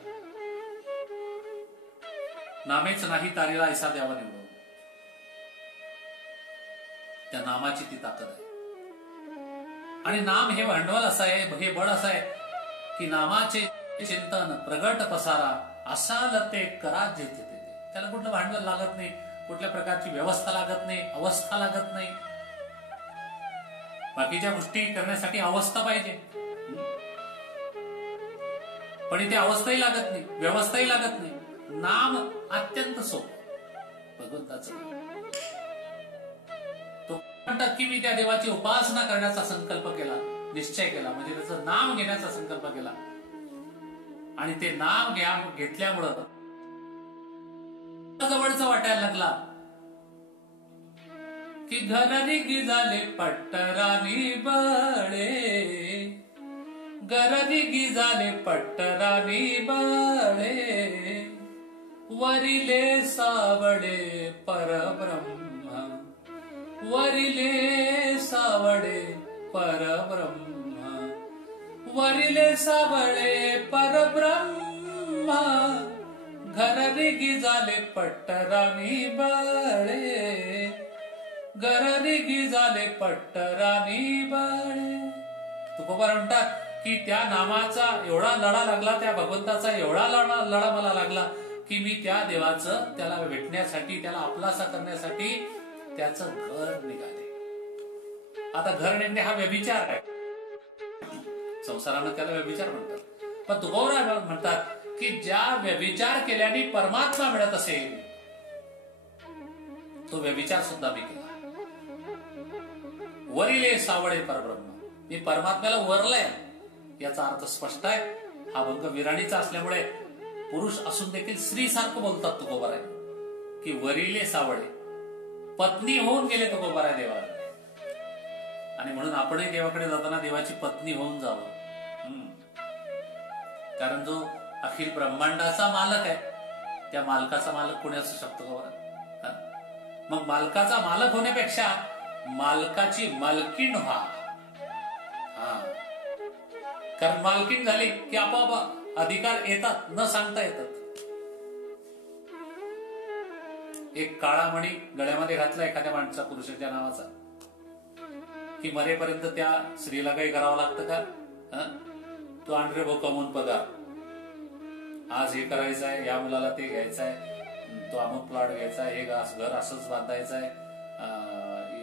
नामेच नाही तारेला ऐसा द्यावा निवडून. त्या नामाची ती ताकद आहे. आणि नाम हे भांडवल असं आहे, हे बळ असं आहे की नामाचे चिंतन प्रगट पसारा असाल ते करा जेथे तेथे. त्याला कुठलं भांडवल लागत नाही, कुठल्या प्रकारची व्यवस्था लागत नाही, अवस्था लागत नाही. बाकीच्या गोष्टी करण्यासाठी अवस्था पाहिजे, पण इथे अवस्थाही लागत नाही, व्यवस्थाही लागत नाही. नाम अत्यंत सोपं भगवंताचं. तो म्हणतात की मी त्या देवाची उपासना करण्याचा संकल्प केला, निश्चय केला, म्हणजे त्याचं नाम घेण्याचा संकल्प केला. आणि ते नाम घेतल्यामुळं जवळचं वाटायला लागला की घररी झाले पट्टरानी बळे, घररी झाले पट्टरानी बळे, वरिले सावडे परब्रह्म, वरिले सावडे परब्रह्म, वरिले सावळे परब्रह्म, घररी झाले पट्टरानी बळे, घररी झाले पट्टरानी बळे. तुकोबा म्हणतात की त्या नामाचा एवढा लढा लागला, त्या भगवंताचा एवढा लढा मला लागला की मी त्या देवाचं, त्याला भेटण्यासाठी, त्याला आपलासा करण्यासाठी त्याचं घर निघाले. आता घर निघणे हा व्यभिचार आहे, संसारानं त्याला व्यभिचार म्हणतात. पण तुकोबराय म्हणतात की ज्या व्यभिचार केल्याने परमात्मा मिळत असेल तो व्यभिचार सुद्धा मी केला. वरिले सावळे परब्रह्म, मी परमात्म्याला वरलाय याचा अर्थ स्पष्ट आहे. हा भंग विराणीचा असल्यामुळे पुरुष असून देखील स्त्री सारखं बोलतात तुकोबराय की वरिले सावळे, पत्नी होऊन गेले तुकोबराय देवाला. आणि म्हणून आपणही देवाकडे जाताना देवाची पत्नी होऊन जावं. कारण जो अखिल ब्रह्मांडाचा मालक आहे, त्या मालकाचा मालक कोणी असू शकतो का बरं? मग मालकाचा मालक होण्यापेक्षा मालकाची मालकीण व्हा. कारण मालकीण झाली की आपोआप अधिकार येतात, न सांगता येतात. एक काळा मणी गळ्यामध्ये घातला एखाद्या माणसा, पुरुषाच्या नावाचा, की मरेपर्यंत त्या स्त्रीला काही करावं लागतं का? तू आणरे भाऊ कमवून पगार, आज हे करायचं आहे, या मुलाला ते घ्यायचं आहे, तो अमुक प्लॉट घ्यायचा आहे, हे घर असंच बांधायचं आहे,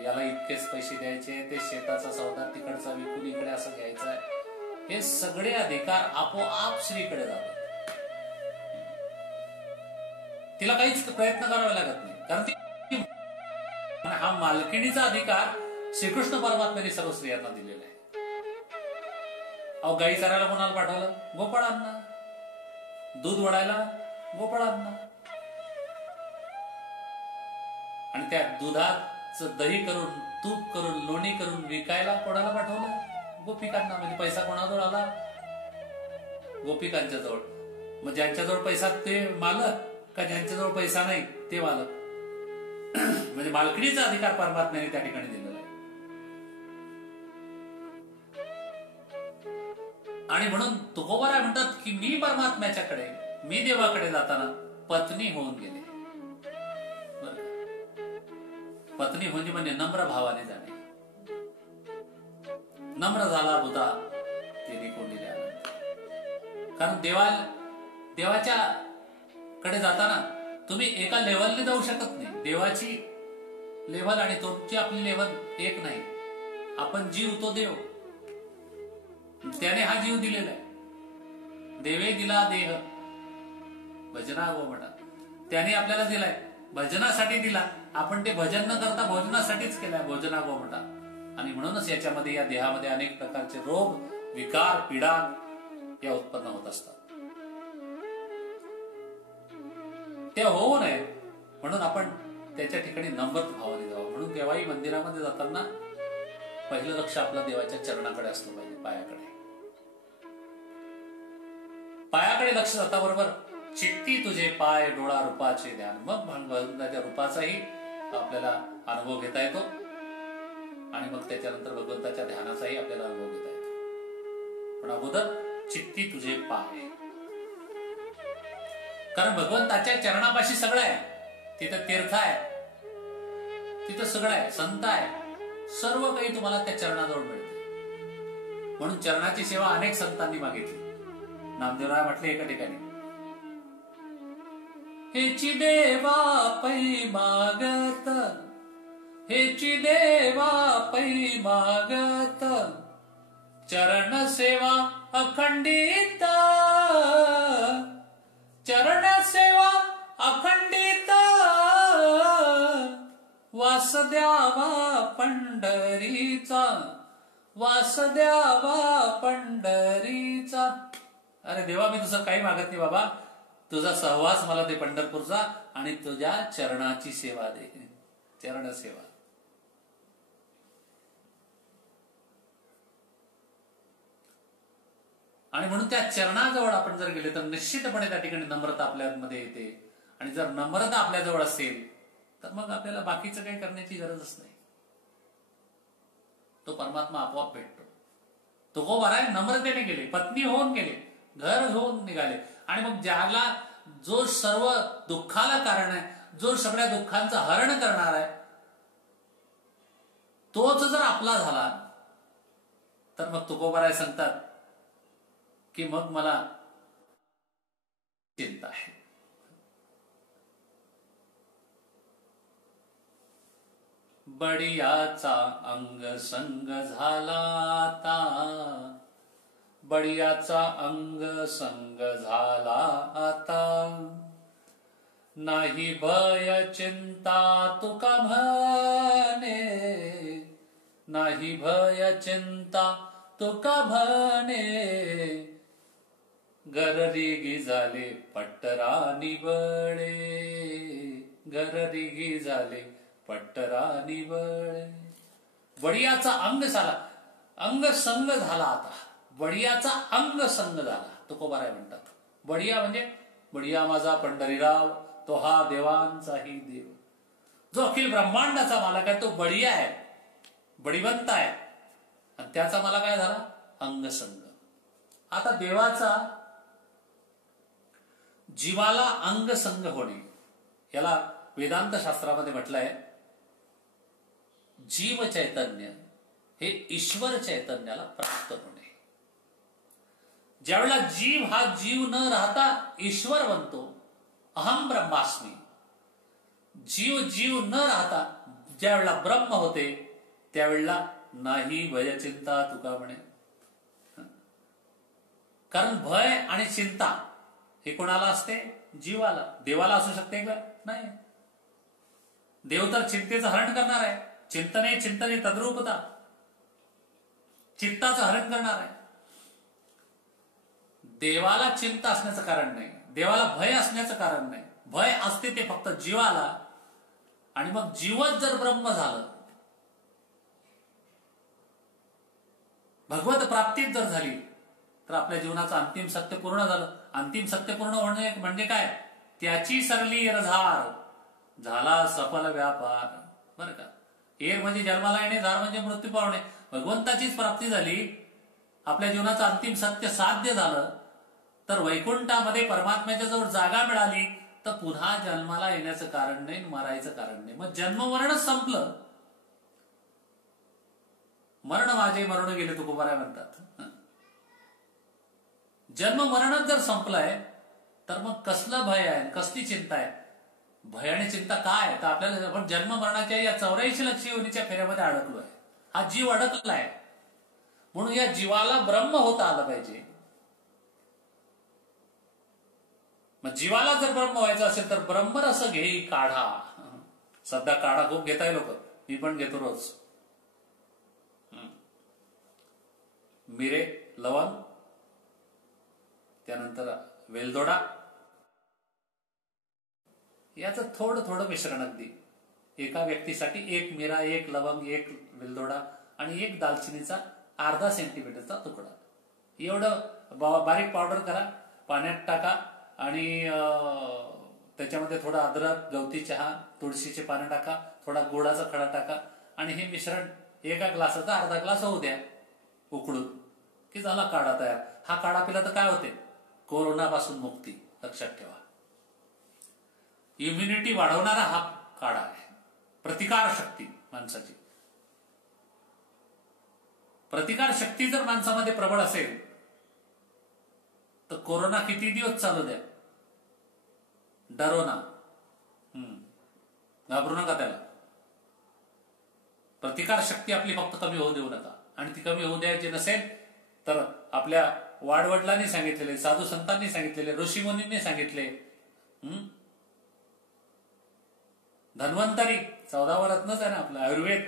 याला इतकेच पैसे द्यायचे, ते शेताचा सौदा तिकडचा विकून इकडे असं घ्यायचं आहे. हे सगळे अधिकार आपोआप स्त्रीकडे जातात. तिला काहीच प्रयत्न करावे लागत नाही, कारण ती हा मालकिणीचा अधिकार श्रीकृष्ण परमात्म्याने सर्व स्त्रियांना दिलेला आहे. अहो, गाई चरायला कोणाला पाठवलं? गोपाळांना. दूध वडायला गोपाळांना. आणि त्या दुधाचं दही करून, तूप करून, लोणी करून विकायला कोणाला पाठवलं? गोपिकांना. म्हणजे पैसा कोणाजवळ आला? गोपिकांच्या जवळ. मग ज्यांच्याजवळ पैसा ते मालक, का ज्यांच्याजवळ पैसा नाही ते मालक? म्हणजे मालकिणीचा अधिकार परमात्म्याने त्या ठिकाणी दिलेला आहे. आणि म्हणून तुकोबराय म्हणतात की मी परमात्म्याच्याकडे, मी देवाकडे जाताना पत्नी होऊन गेले. पत्नी म्हणजे नम्र भावाने जाणे. नम्र झाला बुधा तिने कोंडीले आनंद. कारण देवाच्या कडे जाताना तुम्ही एका लेवलने जाऊ शकत नाही. देवाची लेवल आणि तुमची आपली लेवल एक नाही. आपण जीव तो देव, त्याने हा जीव दिलेला आहे. देवे दिला देह भजना गोमटा, त्याने आपल्याला दिलाय, भजनासाठी दिला. आपण ते भजन न करता भोजनासाठीच केलाय, भोजना गोमटा. आणि म्हणूनच याच्यामध्ये, या देहामध्ये अनेक प्रकारचे रोग, विकार, पीडा या उत्पन्न होत असतात. ते होऊ नये म्हणून आपण त्याच्या ठिकाणी नम्र भावाने जावं. म्हणून केव्हाही मंदिरामध्ये जाताना पहिलं लक्ष आपलं देवाच्या चरणाकडे असलं पाहिजे, पायाकडे. पायाकडे लक्ष जाता बरोबर चित्ती तुझे पाय डोळा रूपाचे ध्यान, मग भगवंताच्या रूपाचाही आपल्याला अनुभव घेता येतो आणि मग त्याच्यानंतर भगवंताच्या ध्यानाचाही आपल्याला अनुभव घेता येतो. पण अगोदर चित्ती तुझे पाय, कारण भगवंताच्या चरणापाशी सगळं आहे. तिथं तीर्थ आहे, तिथं सगळं आहे, संत आहे, सर्व काही तुम्हाला त्या चरणाजवळ मिळते. म्हणून चरणाची सेवा अनेक संतांनी मागितली. नामदेवराय म्हटले एका ठिकाणी, हेची देवा पै मागत, हेची देवा पै मागत, चरण सेवा अखंडित, चरण सेवा अखंडित, वास द्यावा पंढरीचा, वास द्यावा पंढरीचा. अरे देवा, मी तुझं काही मागत नाही बाबा, तुझा सहवास मला दे पंढरपूरचा आणि तुझ्या चरणाची सेवा दे, चरण सेवा. आणि म्हणून त्या चरणाजवळ आपण जर गेले तर निश्चितपणे त्या ठिकाणी नम्रता आपल्यामध्ये येते. आणि जर नम्रता आपल्याजवळ असेल तर मग आपल्याला बाकीचं काही करण्याची गरजच नाही. तो परमात्मा आपोआप भेटतो. तो को बरा नम्रतेने गेले, पत्नी होऊन गेले, घर घेऊन निघाले. आणि मग ज्याला, जो सर्व दुःखाला कारण आहे, जो सगळ्या दुःखांचं हरण करणार आहे, तोच जर आपला झाला तर मग तुकोबाराय सांगतात की मग मला चिंता आहे. बडियाचा अंग संग झाला आता, बडियाचा अंग संग झाला आता, नाही भय चिंता तुका म्हणे, नाही भय चिंता तुका म्हणे, गररिगी झाले पट्टरा निबळे, गररिगी झाले पट्टरा निबळे. बडियाचा अंग झाला, अंग संग झाला आता, बडियाचा अंग संग झाला, तुकोबाराय म्हणतात. बडिया म्हणजे बडिया माझा पंढरीराव, तो हा देवांचाही देव, जो अखिल ब्रह्मांडाचा मालक आहे, तो बडिया आहे, बडिवंत आहे. आणि त्याचा मला काय झाला, अंगसंग. आता देवाचा जीवाला अंगसंग होणे, याला वेदांत शास्त्रामध्ये म्हटलंय, जीव चैतन्य हे ईश्वर चैतन्याला प्राप्त होणे. ज्यावेळेला जीव हा जीव न राहता ईश्वर बनतो, अहम ब्रह्मास्मी, जीव जीव न राहता ज्यावेळेला ब्रह्म होते, त्यावेळेला नाही भय चिंता तुका म्हणे. कारण भय आणि चिंता हे कोणाला असते, जीवाला. देवाला असू शकते का, नाही. देव तर चिंतेचं हरण करणार आहे, चिंतने चिंतने तद्रूपता, चित्ताचं हरण करणार आहे. देवाला चिंता असण्याचं कारण नाही, देवाला भय असण्याचं कारण नाही. भय असते ते फक्त जीवाला. आणि मग जीवच जर ब्रह्म झालं, भगवत प्राप्तीत जर झाली, तर आपल्या जीवनाचं अंतिम सत्य पूर्ण झालं. अंतिम सत्य पूर्ण होणे म्हणजे काय, त्याची सरली रझार, झाला सफल व्यापार. बरं का, एर म्हणजे जन्माला येणे, झार म्हणजे मृत्यू पावणे. भगवंताचीच प्राप्ती झाली, आपल्या जीवनाचं अंतिम सत्य साध्य झालं, तर वैकुंठामध्ये परमात्म्याच्या जवळ जागा मिळाली, तर पुन्हा जन्माला येण्याचं कारण नाही, मरायचं कारण नाही. मग जन्म मरणच संपलं. मरण माझे मरण गेले तुकोबाराय म्हणतात. जन्म मरणच जर संपलाय तर मग कसलं भय आहे, कसली चिंता आहे. भय आणि चिंता काय, तर आपल्याला आपण जन्म मरणाच्या या 84 लक्ष योनीच्या फेऱ्यामध्ये अडकलो आहे. हा जीव अडकलाय, म्हणून या जीवाला ब्रह्म होता आलं पाहिजे. मग जीवाला जर ब्रह्म व्हायचं असेल तर ब्रह्मरस घे काढा. सध्या काढा खूप घेताय लोक, मी पण घेतो रोज. मिरे, लवंग, त्यानंतर वेलदोडा, याचं थोडं थोडं मिश्रण, अगदी एका व्यक्तीसाठी 1 मिरा, 1 लवंग, 1 वेलदोडा आणि 1 दालचिनीचा अर्धा सेंटीमीटरचा तुकडा, एवढं बारीक पावडर करा, पाण्यात टाका आणि त्याच्यामध्ये थोडा अद्रक, गवती चहा, तुळशीचे पानं टाका, थोडा गुळाचा खडा टाका आणि हे मिश्रण एका ग्लासाचा अर्धा ग्लास होऊ द्या उकळून, की झाला काढा तयार. हा काढा पिला तर काय होते? कोरोनापासून मुक्ती. लक्षात ठेवा, इम्युनिटी वाढवणारा हा काढा आहे. प्रतिकार शक्ती माणसाची, प्रतिकार शक्ती जर माणसामध्ये प्रबळ असेल तर कोरोना किती दिवस चालू द्या, डरो ना, घाबरू नका त्याला. प्रतिकार शक्ती आपली फक्त कमी होऊ देऊ नका. आणि ती कमी होऊ द्यायची नसेल तर आपल्या वाडवडिलांनी सांगितलेले, साधू संतांनी सांगितलेले, ऋषीमुनींनी सांगितले, धन्वंतरी 14 रत्नच आहे ना आपलं आयुर्वेद,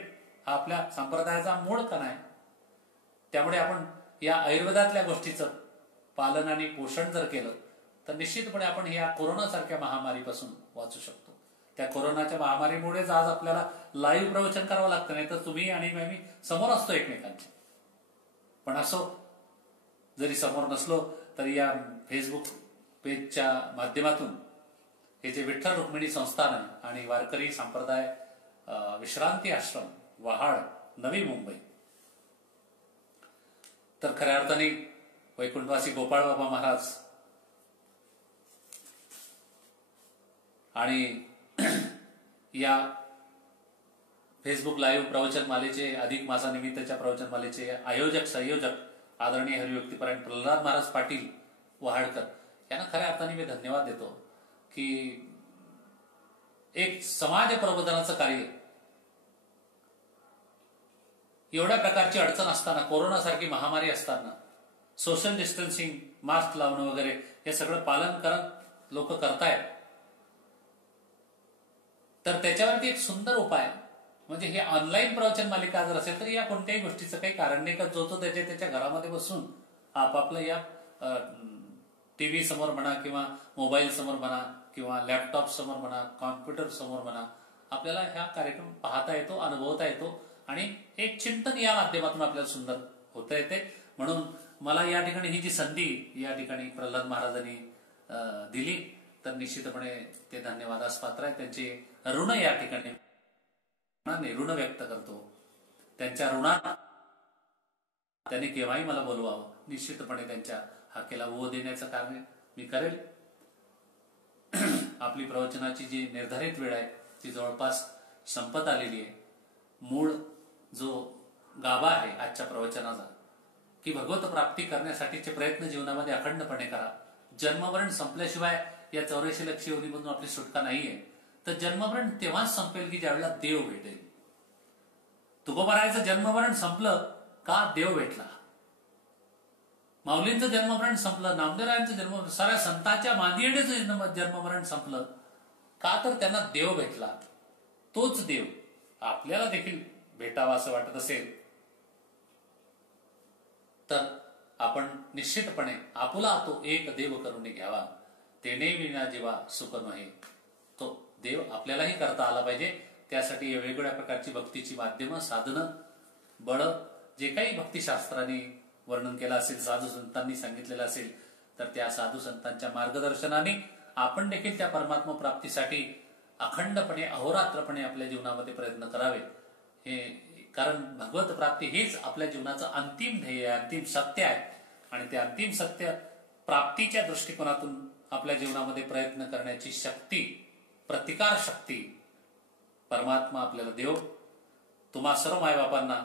हा आपल्या संप्रदायाचा मूळ कण आहे. त्यामुळे आपण या आयुर्वेदातल्या गोष्टीचं पालन आणि पोषण जर केलं तर निश्चितपणे आपण या कोरोनासारख्या महामारीपासून वाचू शकतो. त्या कोरोनाच्या महामारीमुळेच आज आपल्याला लाईव्ह प्रवचन करावं लागतं, नाही तर तुम्ही आणि मी समोर असतो एकमेकांच्या. पण असो, जरी समोर नसलो तरी या फेसबुक पेजच्या माध्यमातून हे जे विठ्ठल रुक्मिणी संस्थान आहे आणि वारकरी संप्रदाय विश्रांती आश्रम, वहाड, नवी मुंबई, तर खऱ्या अर्थाने वैकुंठवासी गोपाळ बाबा महाराज आणि या फेसबुक लाईव्ह प्रवचनमालेचे, अधिक मासानिमित्तच्या प्रवचनमालेचे आयोजक संयोजक आदरणीय हरिभक्तीपरायण प्रल्हाद महाराज पाटील वहाडकर यांना खऱ्या अर्थाने मी धन्यवाद देतो की एक समाज प्रबोधनाचं कार्य एवढ्या प्रकारची अडचण असताना, कोरोनासारखी महामारी असताना, सोशल डिस्टन्सिंग, मास्क लावणं वगैरे हे सगळं पालन करत लोक करतायत. तर त्याच्यावरती एक सुंदर उपाय म्हणजे हे ऑनलाईन प्रवचन मालिका जर असेल तर या कोणत्याही गोष्टीचं काही कारण नाही का, जो तो त्याच्या घरामध्ये बसून आपापलं या टीव्ही समोर म्हणा किंवा मोबाईल समोर म्हणा किंवा लॅपटॉप समोर म्हणा, कॉम्प्युटर समोर म्हणा, आपल्याला हा कार्यक्रम पाहता येतो, अनुभवता येतो आणि एक चिंतन या माध्यमातून आपल्याला सुंदर होता येते. म्हणून मला या ठिकाणी ही जी संधी या ठिकाणी प्रल्हाद महाराजांनी दिली तर निश्चितपणे ते धन्यवादास पात्र आहे. त्यांचे ऋण या ठिकाणी ऋण व्यक्त करतो. त्यांच्या ऋणात त्यांनी केव्हाही मला बोलवावं, निश्चितपणे त्यांच्या हाकेला ओ देण्याचं कार्य मी करेल. आपली प्रवचनाची जी निर्धारित वेळ आहे ती जवळपास संपत आलेली आहे. मूळ जो गाभा आहे आजच्या प्रवचनाचा की भगवत प्राप्ती करण्यासाठीचे प्रयत्न जीवनामध्ये अखंडपणे करा. जन्ममरण संपल्याशिवाय या 84 लक्ष योनीमधून आपली सुटका नाहीये. तर जन्ममरण तेव्हाच संपेल की ज्यावेळेला देव भेटेल. तुकोबारायचं जन्ममरण संपलं का देव भेटला. माऊलींचं जन्ममरण संपलं, नामदेवरायांचं जन्ममरण, साऱ्या संतांच्या मांदियेचं जन्ममरण संपलं का तर त्यांना देव भेटला. तोच देव आपल्याला देखील भेटावा असं वाटत असेल तर आपण निश्चितपणे आपुला तो एक देव करून घ्यावा. तेने विना जीवा सुख नये. तो देव आपल्यालाही करता आला पाहिजे. त्यासाठी वेगवेगळ्या प्रकारची भक्तीची माध्यमं, साधनं, बळ जे काही भक्तिशास्त्राने वर्णन केलं असेल, साधू संतांनी सांगितलेलं असेल तर त्या साधू संतांच्या मार्गदर्शनाने आपण देखील त्या परमात्मा प्राप्तीसाठी अखंडपणे अहोरात्रपणे आपल्या जीवनामध्ये प्रयत्न करावे. हे कारण भगवत प्राप्ती हेच आपल्या जीवनाचं अंतिम ध्येय आहे, अंतिम सत्य आहे. आणि ते अंतिम सत्य प्राप्तीच्या दृष्टिकोनातून आपल्या जीवनामध्ये प्रयत्न करण्याची शक्ती, प्रतिकार शक्ती परमात्मा आपल्याला देव. तुम्हा सर्व मायबापांना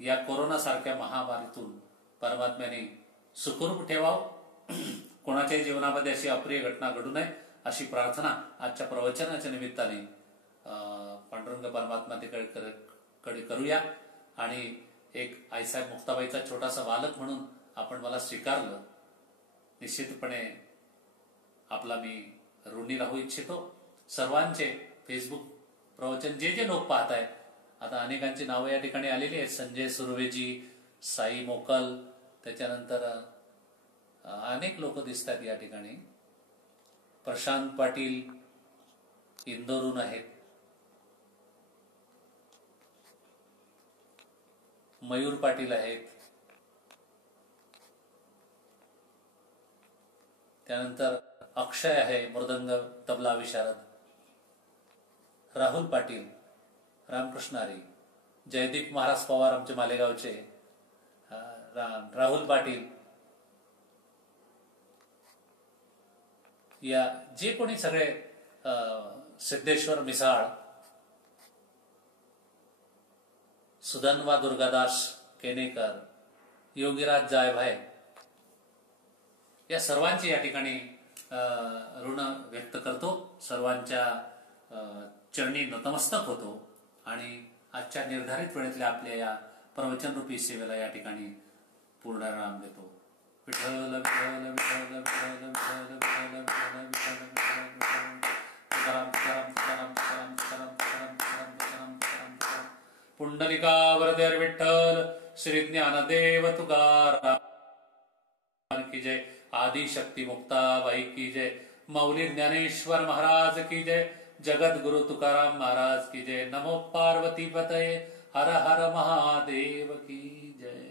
या कोरोनासारख्या महामारीतून परमात्म्याने सुखरूप ठेवावं. कोणाच्याही जीवनामध्ये अशी अप्रिय घटना घडू नये अशी प्रार्थना आजच्या प्रवचनाच्या निमित्ताने पांडुरंग परमात्मा कडे करूया. आणि एक आईसाहेब मुक्ताबाईचा छोटासा बालक म्हणून आपण मला स्वीकारलं, निश्चितपणे आपला मी ऋणी राहू इच्छितो. सर्वांचे फेसबुक प्रवचन जे जे लोक पाहत आहेत, आता अनेकांची नावं या ठिकाणी आलेली आहेत. संजय सुर्वेजी, साई मोकल, त्याच्यानंतर अनेक लोक दिसतात या ठिकाणी. प्रशांत पाटील इंदोरून आहेत, मयूर पाटील आहेत, त्यानंतर अक्षय आहे मृदंग तबला विशारद, राहुल पाटील, रामकृष्ण आरी, जयदीप महाराज पवार आमचे मालेगावचे, राहुल पाटील, या जे कोणी सगळे, सिद्धेश्वर मिसाळ, सुधन्वा दुर्गादास केनेकर, योगीराज जायभाई, या सर्वांची या ठिकाणी ऋण व्यक्त करतो. सर्वांच्या चरणी नतमस्तक होतो आणि आजच्या निर्धारित वेळेतल्या आपल्या या प्रवचनरूपी सेवेला या ठिकाणी पूर्णविराम देतो. विठ्ठल विठ्ठल विठ्ठल विठ्ठल विठ्ठल विठ्ठल विठ्ठल विठ्ठल पुंडलिकावरदेर विठ्ठल, श्री ज्ञानदेव तुकाराम की जय, आदि शक्ती मुक्ताबाई की जय, मौली ज्ञानेश्वर महाराज की जय, जगत गुरु तुकाराम महाराज की जय. नमो पार्वती पतये, हर हर महादेव की जय.